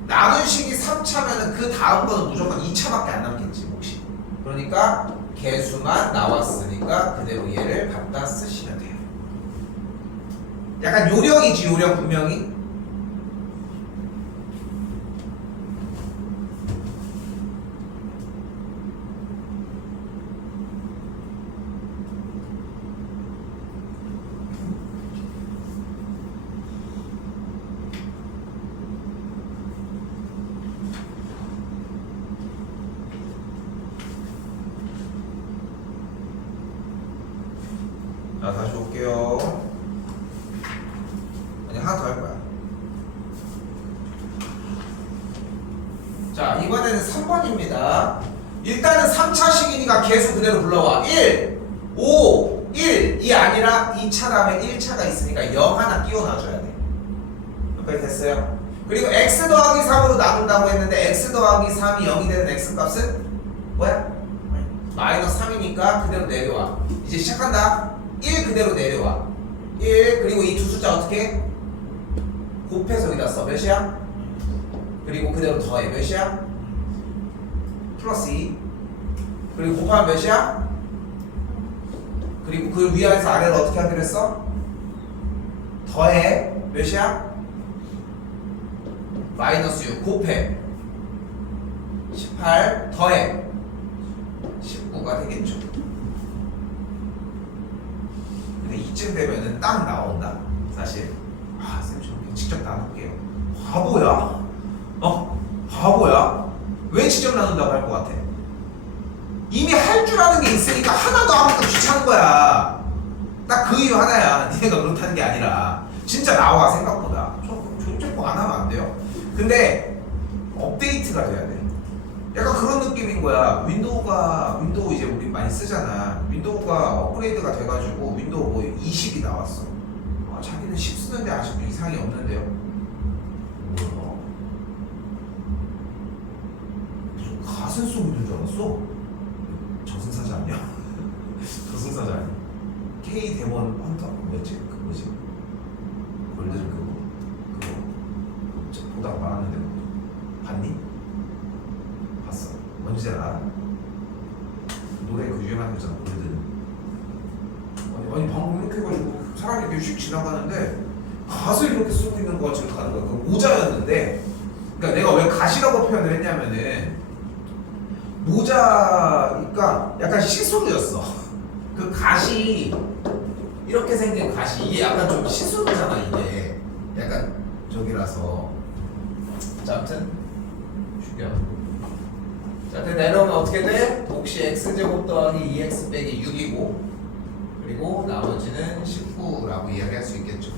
나눈 식이 3차면은 그 다음 거는 무조건 2차밖에 안 남겠지 몫이. 그러니까 개수만 나왔으니까 그대로 얘를 갖다 쓰시면 돼요. 약간 요령이지 요령 분명히. 자, 다시 볼게요. 아니, 하나 더 할 거야. 자, 이번에는 3번입니다. 일단은 3차식이니까 계속 그대로 불러와. 1, 5, 1. 이 아니라 2차 다음에 1차가 있으니까 0 하나 끼워 놔줘야 돼. 여기까지 됐어요? 그리고 x 더하기 3으로 나눈다고 했는데 x 더하기 3이 0이 되는 x 값은 뭐야? 마이너스 3이니까 그대로 내려와. 이제 시작한다. 1 그대로 내려와. 1 그리고 이 두 숫자 어떻게? 곱해서 여기다 써. 몇이야? 그리고 그대로 더해. 몇이야? 플러스 2. 그리고 곱하면 몇이야? 그리고 그 위에서 아래로 어떻게 하기로 했어? 더해. 몇이야? 마이너스 6 곱해 18 더해 19가 되겠죠. 근데 이쯤 되면은 딱 나온다. 사실 쌤 좀 직접 나눌게요. 바보야? 바보야? 왜 직접 나눈다고 할 것 같아? 이미 할 줄 아는 게 있으니까 하나도 안 하니까 귀찮은 거야. 딱 그 이유 하나야. 니네가 그렇다는 게 아니라 진짜 나와. 생각보다 조금 안 하면 안 돼요. 근데 업데이트가 돼야 돼. 약간 그런 느낌인 거야. 윈도우 이제 우리 많이 쓰잖아. 윈도우가 업그레이드가 돼가지고 윈도우 뭐 20이 나왔어. 자기는 10 쓰는데 아직도 이상이 없는데요. 뭐야? 무슨 가슴 소리 들줄 알았어? 저승사자 아니야? 저승사자 아니야? K 데몬 헌터 뭐였지? 그 뭐지? 골든 그거 보다가 말았는데 봤니? 봤어. 뭔지 알아? 노래 그 유명한 거잖아. 골든. 아니 방금 이렇게 해가지고 사람이 이렇게 휙 지나가는데 갓을 이렇게 쓰고 있는 거 같이 가는 거야. 그 모자였는데, 그러니까 내가 왜 갓이라고 표현을 했냐면은 모자니까 약간 시스루였어. 그 갓이 이렇게 생긴 갓이 이게 약간 좀 시스루잖아. 이게 약간 저기라서. 자, 아무튼 죽여. 자, 그 내려오면 어떻게 돼? 몫이 x제곱 더하기 2x 빼기 6이고, 그리고 나머지는 19라고 이야기할 수 있겠죠.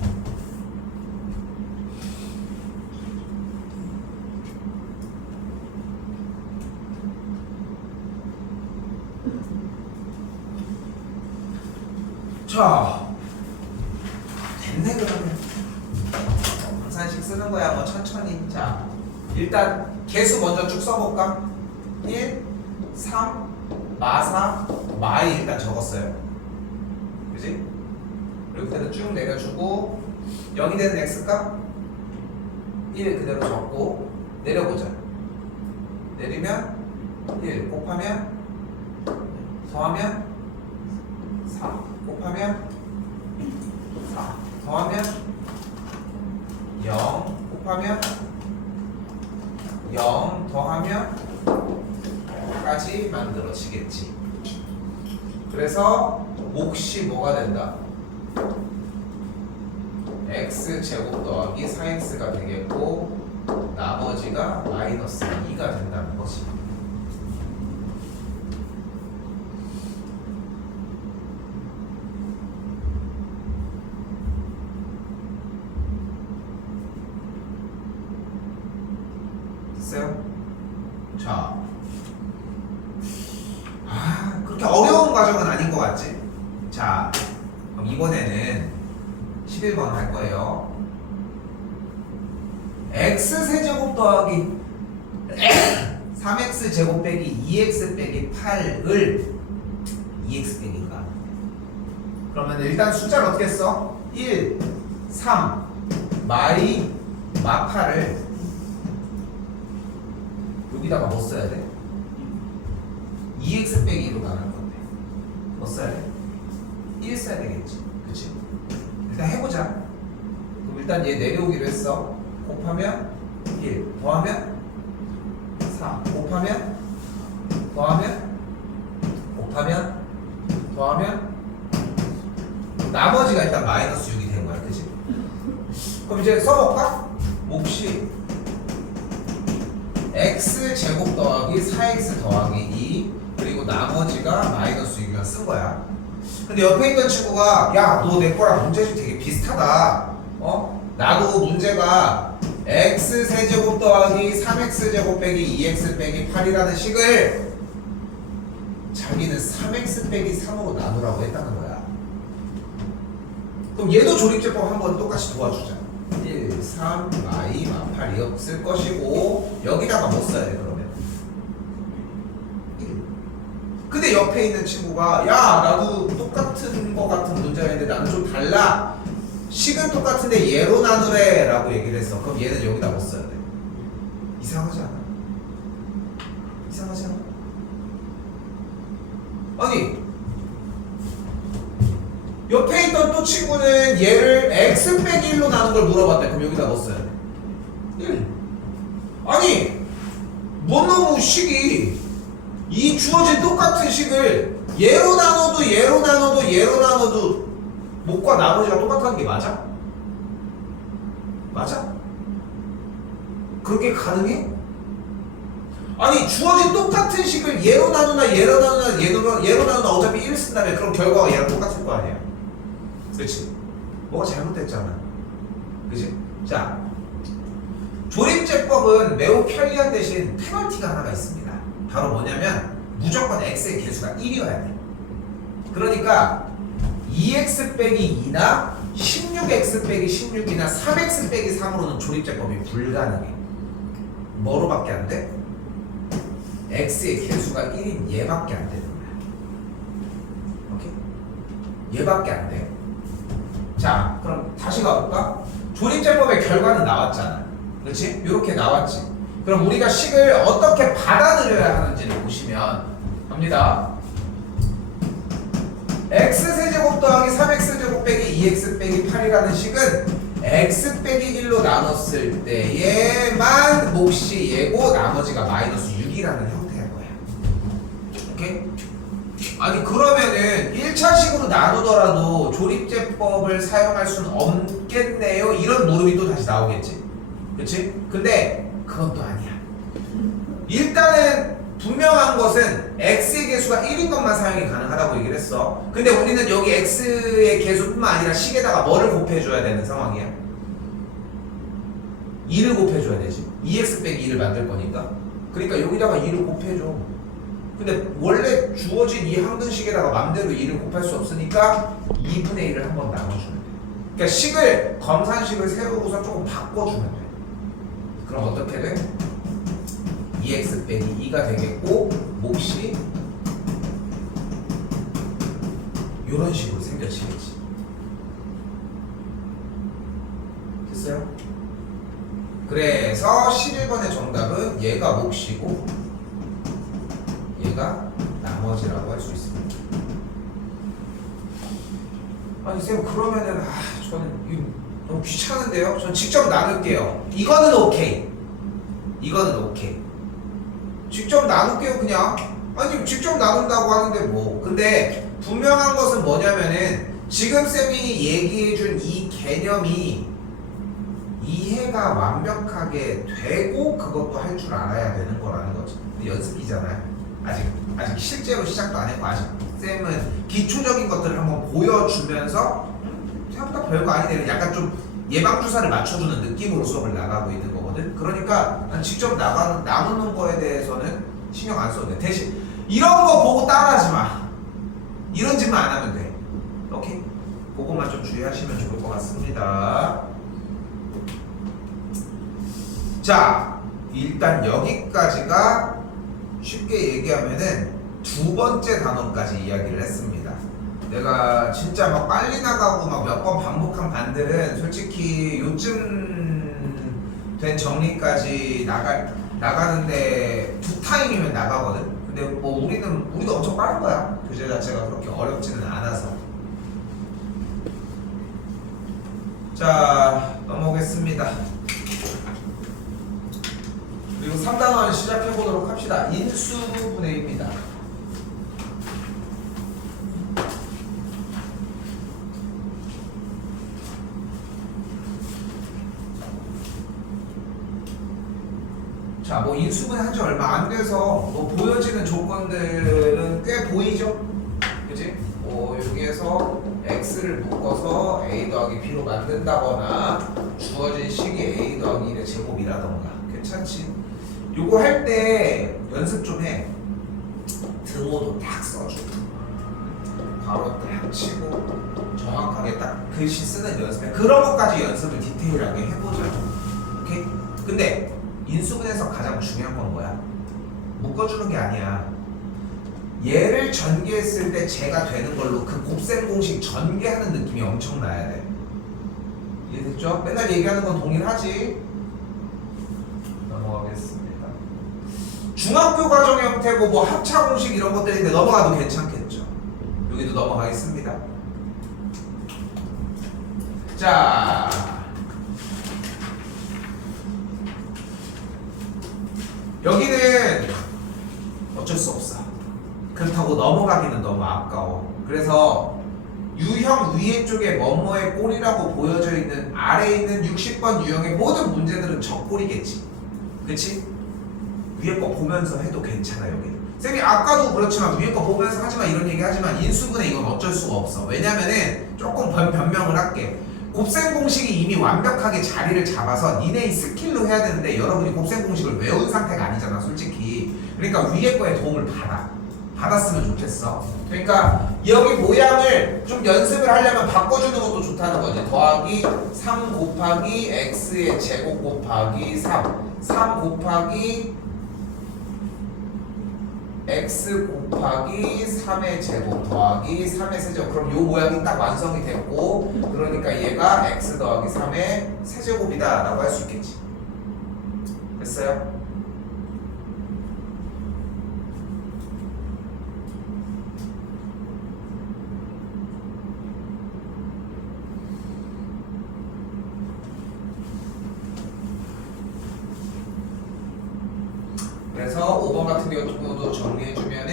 자, 됐네. 그러면 분산식 쓰는 거야. 뭐 천천히. 자, 일단 개수 먼저 쭉 써볼까? 1, 3, 마4, 마이 일단 적었어요. 그지? 그리고 그대로 쭉 내려주고 0이 되는 x값 1 그대로 적고 내려보자. 내리면 1 곱하면 더하면 4 곱하면 4 더하면 0 곱하면 0 더하면 까지 만들어지겠지. 그래서 몫이 뭐가 된다? x제곱 더하기 4x가 되겠고 나머지가 마이너스 2가 된다는 거지. 됐어요? 자, 그렇게 어려운 과정은 아닌 것 같지? 자, 그럼 이번에는 11번 할 거예요. x세제곱 더하기 3x제곱 빼기 2x 빼기 8을 2x 빼기가. 그러면 일단 숫자를 어떻게 써? 1, 3, 마8을 여기다가 뭐 써야 돼? 2x 빼기 2로 나눌 건데 뭐 써야 돼? 1 써야 되겠지. 그치? 일단 해보자. 그럼 일단 얘 내려오기로 했어. 곱하면 1 더하면 4 곱하면 더하면 더하면 나머지가 일단 마이너스 6이 된 거야. 그치? 그럼 이제 써볼까? 몫이 x제곱 더하기 4x 더하기 2 그리고 나머지가 마이너스 6이면 쓴 거야. 근데 옆에 있던 친구가 야, 너 내 거랑 문제집 되게 비슷하다. 나도 문제가 x세제곱 더하기 3x제곱 빼기 2x 빼기 8이라는 식을 자기는 3x 빼기 3으로 나누라고 했다는 거야. 그럼 얘도 조립제법 한번 똑같이 도와주자. 1, 3 y 마 8이요 쓸 것이고 여기다가 뭐 써야 돼 그러면? 1. 근데 옆에 있는 친구가 야 나도 똑같은 거 같은 문제가 있는데 나는 좀 달라 식은 똑같은데 얘로 나누래 라고 얘기를 했어. 그럼 얘는 여기다 뭐 써야 돼? 이상하지 않아? 이상하지 않아? 아니 옆에 있던 또 친구는 얘를 x 빼기 1로 나눈 걸 물어봤대. 그럼 여기다 뭐 써야 돼? 1. 아니 뭐 너무 식이 이 주어진 똑같은 식을 얘로 나눠도 얘로 나눠도 얘로 나눠도 목과 나머지가 똑같다는 게 맞아? 맞아? 그게 가능해? 아니 주어진 똑같은 식을 얘로 나누나 얘로 나누나 얘로 나누나 어차피 1 쓴다면 그럼 결과가 얘랑 똑같을 거 아니야. 그렇지? 뭐가 잘못됐잖아. 그치? 자, 조립제법은 매우 편리한 대신 페널티가 하나가 있습니다. 바로 뭐냐면 무조건 x의 개수가 1이어야 돼. 그러니까 2x 빼기 2나 16x 빼기 16이나 3x 빼기 3으로는 조립제법이 불가능해. 뭐로밖에 안 돼? x의 개수가 1인 얘밖에 안 되는 거야. 오케이? 얘밖에 안 돼. 자, 그럼 다시 가볼까? 조립제법의 결과는 나왔잖아. 그렇지? 이렇게 나왔지. 그럼 우리가 식을 어떻게 받아들여야 하는지를 보시면 갑니다. x세제곱 더하기 3x제곱 빼기 2x 빼기 8이라는 식은 x 빼기 1로 나눴을 때에만 몫이 얘고 나머지가 마이너스 6이라는 형태인 거야. 오케이? 아니 그러면은 1차식으로 나누더라도 조립제법을 사용할 수는 없겠네요. 이런 물음이 또 다시 나오겠지. 그치? 근데 그건 또 아니야. 일단은 분명한 것은 x의 개수가 1인 것만 사용이 가능하다고 얘기를 했어. 근데 우리는 여기 x의 개수뿐만 아니라 식에다가 뭐를 곱해줘야 되는 상황이야? 2를 곱해줘야 되지. 2x 빼기 2를 만들 거니까. 그러니까 여기다가 2를 곱해줘. 근데 원래 주어진 이 항등식에다가 맘대로 2를 곱할 수 없으니까 2분의 1을 한번 나눠주면 돼. 그러니까 식을 검산식을 세우고서 조금 바꿔주면 돼. 그럼 어떻게 돼? 2x 빼기 2가 되겠고 몫이 이런 식으로 생겨지겠지. 됐어요? 그래서 11번의 정답은 얘가 몫이고 얘가 나머지라고 할 수 있습니다. 아니 쌤 그러면은 저는 이거 너무 귀찮은데요? 전 직접 나눌게요. 이거는 오케이. 이거는 오케이. 직접 나눌게요 그냥. 아니 직접 나눈다고 하는데 뭐. 근데 분명한 것은 뭐냐면은 지금 쌤이 얘기해준 이 개념이 이해가 완벽하게 되고 그것도 할 줄 알아야 되는 거라는 거죠. 연습이잖아요. 아직 실제로 시작도 안 했고 아직 쌤은 기초적인 것들을 한번 보여주면서 생각보다 별거 아니네. 약간 좀 예방주사를 맞춰주는 느낌으로 수업을 나가고 있는 거거든. 그러니까 난 직접 나누는 거에 대해서는 신경 안 써도 돼. 대신 이런 거 보고 따라하지 마. 이런 짓만 안 하면 돼. 오케이? 그것만 좀 주의하시면 좋을 것 같습니다. 자, 일단 여기까지가 쉽게 얘기하면은 두 번째 단원까지 이야기를 했습니다. 내가 진짜 막 빨리 나가고 막 몇 번 반복한 반들은 솔직히 요즘 된 정리까지 나가는데 두 타임이면 나가거든. 근데 뭐 우리도 엄청 빠른 거야. 교재 자체가 그렇게 어렵지는 않아서. 자, 넘어오겠습니다. 그리고 3단원 시작해보도록 합시다. 인수분해입니다. 자, 뭐 인수분해 한 지 얼마 안 돼서 뭐 보여지는 조건들은 꽤 보이죠? 그치? 여기에서 x를 묶어서 a 더하기 b로 만든다거나 주어진 식이 a 더하기 1의 제곱이라던가 괜찮지? 요거 할 때 연습 좀 해. 등호도 딱 써줘. 바로 딱 치고 정확하게 딱 글씨 쓰는 연습. 그런 것까지 연습을 디테일하게 해보자. 오케이? 근데 인수분해에서 가장 중요한 건 뭐야? 묶어주는 게 아니야. 얘를 전개했을 때 제가 되는 걸로 그 곱셈 공식 전개하는 느낌이 엄청나야 돼. 이해됐죠? 맨날 얘기하는 건 동일하지. 넘어가겠습니다. 중학교 과정 형태고 뭐 합차 공식 이런 것들인데 넘어가도 괜찮겠죠. 여기도 넘어가겠습니다. 자, 여기는 어쩔 수 없어. 그렇다고 넘어가기는 너무 아까워. 그래서 유형 위에 쪽에 뭐뭐의 꼴이라고 보여져 있는 아래에 있는 60번 유형의 모든 문제들은 적꼴이겠지. 그치? 위에 거 보면서 해도 괜찮아. 여기 쌤이 아까도 그렇지만 위에 거 보면서 하지마 이런 얘기 하지만 인수분해 이건 어쩔 수가 없어. 왜냐면은 조금 변명을 할게. 곱셈 공식이 이미 완벽하게 자리를 잡아서 니네의 스킬로 해야 되는데 여러분이 곱셈 공식을 외운 상태가 아니잖아 솔직히. 그러니까 위에 거에 도움을 받았으면 좋겠어. 그러니까 여기 모양을 좀 연습을 하려면 바꿔주는 것도 좋다는 거지. 더하기 3 곱하기 x의 제곱 곱하기 3 곱하기 x 곱하기 3의 제곱 더하기 3의 세제곱. 그럼 요 모양이 딱 완성이 됐고, 그러니까 얘가 x 더하기 3의 세제곱이다 라고 할 수 있겠지. 됐어요? 그래서 5번 같은 경우도 정리해주면은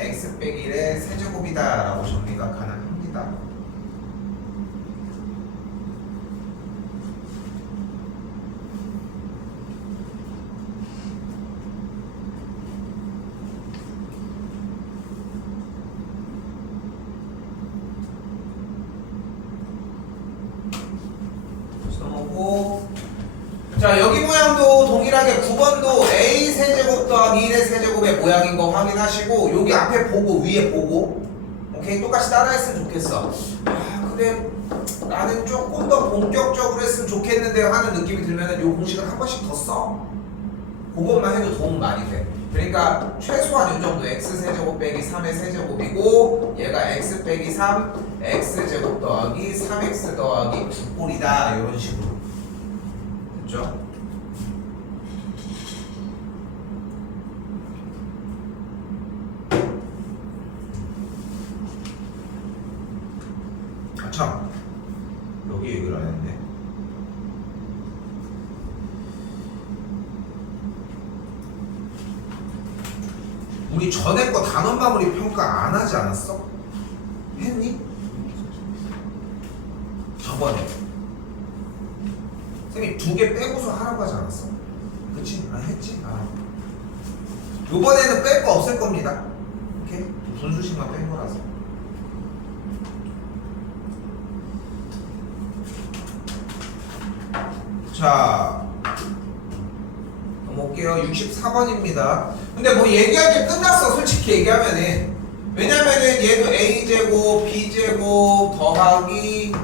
x 빼기 1의 세제곱이다 라고 정리가 가능합니다. 넘어오고, 자 여기 모양도 동일하게 9번도 a 세제곱 더하기 1의 세제곱의 모양인 거 확인하시고 여기 앞에 보고 위에 보고 오케이 똑같이 따라했으면 좋겠어. 아 그래 나는 조금 더 본격적으로 했으면 좋겠는데 하는 느낌이 들면은 요 공식을 한 번씩 더 써. 그것만 해도 도움 많이 돼. 그러니까 최소한 요 정도 x 세제곱 빼기 3의 세제곱이고 얘가 x 빼기 3 x 제곱 더하기 3x 더하기 9꼴이다 이런 식으로. 됐죠? 아 참 여기 얘기를 안 했네. 우리 전에 거 단원 마무리 평가 안 하지 않았어? 했니? 저번에 쌤이 2개 빼고서 하라고 하지 않았어? 그치? 아 했지? 아 요번에는 뺄 거 없을 겁니다. 오케이? 분수식만 뺀 거라서. 자 넘어올게요. 64번입니다. 근데 뭐 얘기할 게 끝났어 솔직히 얘기하면은. 왜냐면은 얘도 a제곱 b제곱 더하기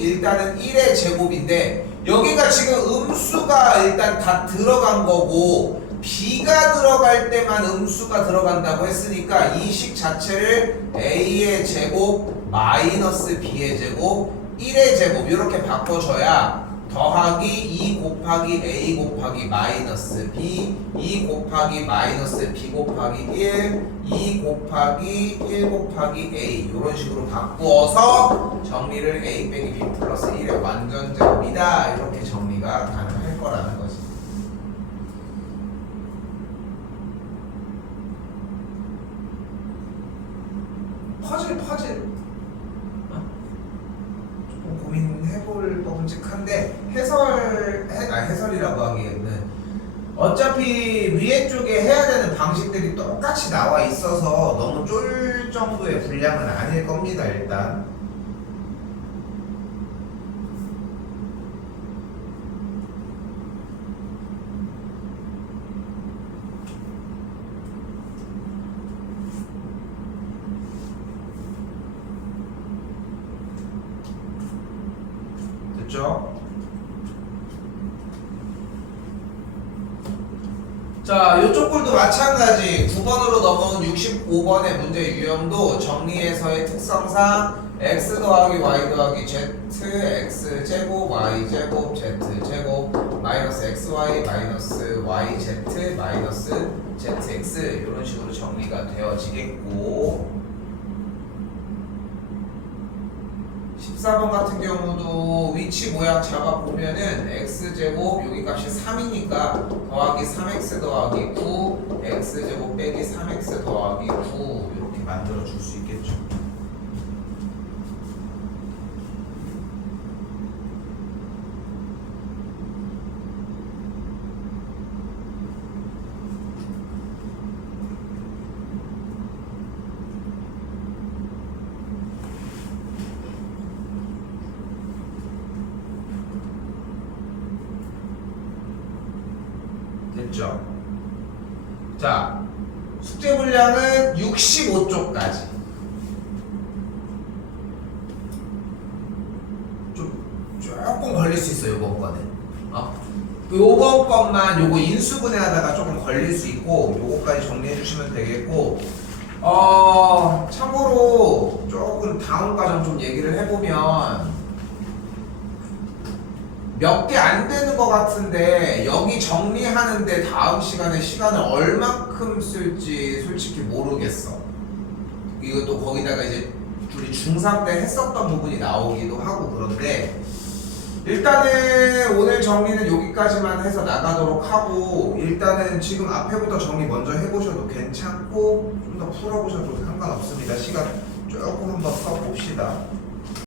일단은 1의 제곱인데 여기가 지금 음수가 일단 다 들어간 거고 b가 들어갈 때만 음수가 들어간다고 했으니까 이 식 자체를 a의 제곱 마이너스 b의 제곱 1의 제곱 이렇게 바꿔줘야 더하기 2 곱하기 a 곱하기 마이너스 b 2 곱하기 마이너스 b 곱하기 1 2 곱하기 1 곱하기 a 이런 식으로 바꾸어서 정리를 a 빼기 b 플러스 1의 완전 제곱이다 이렇게 정리가 가능할 거라는 거지. 퍼즐 조금 고민해볼 법은직한데 해설이라고 하기에는 어차피 위에 쪽에 해야 되는 방식들이 똑같이 나와 있어서 너무 쫄 정도의 분량은 아닐 겁니다. 일단 됐죠? 자, 요쪽 꼴도 마찬가지. 9번으로 넘어온 65번의 문제 유형도 정리해서의 특성상 x 더하기 y 더하기 z x 제곱 y 제곱 z 제곱 마이너스 xy 마이너스 yz 마이너스 zx 이런 식으로 정리가 되어지겠고 14번 같은 경우도 위치 모양 잡아보면은 x제곱 여기 값이 3이니까 더하기 3x 더하기 9 x제곱 빼기 3x 더하기 9 이렇게 만들어 줄 수 있겠죠. 됐죠? 자, 숙제 분량은 65쪽까지. 조금 걸릴 수 있어요, 요번 거는. 요번 것만 요거 인수분해 하다가 조금 걸릴 수 있고, 요거까지 정리해 주시면 되겠고, 참고로 조금 다음 과정 좀 얘기를 해보면, 몇 개 안 되는 것 같은데 여기 정리하는데 다음 시간에 시간을 얼만큼 쓸지 솔직히 모르겠어. 이것도 거기다가 이제 우리 중3 때 했었던 부분이 나오기도 하고 그런데 일단은 오늘 정리는 여기까지만 해서 나가도록 하고 일단은 지금 앞에부터 정리 먼저 해보셔도 괜찮고 좀 더 풀어보셔도 상관없습니다. 시간 조금 한번 써봅시다.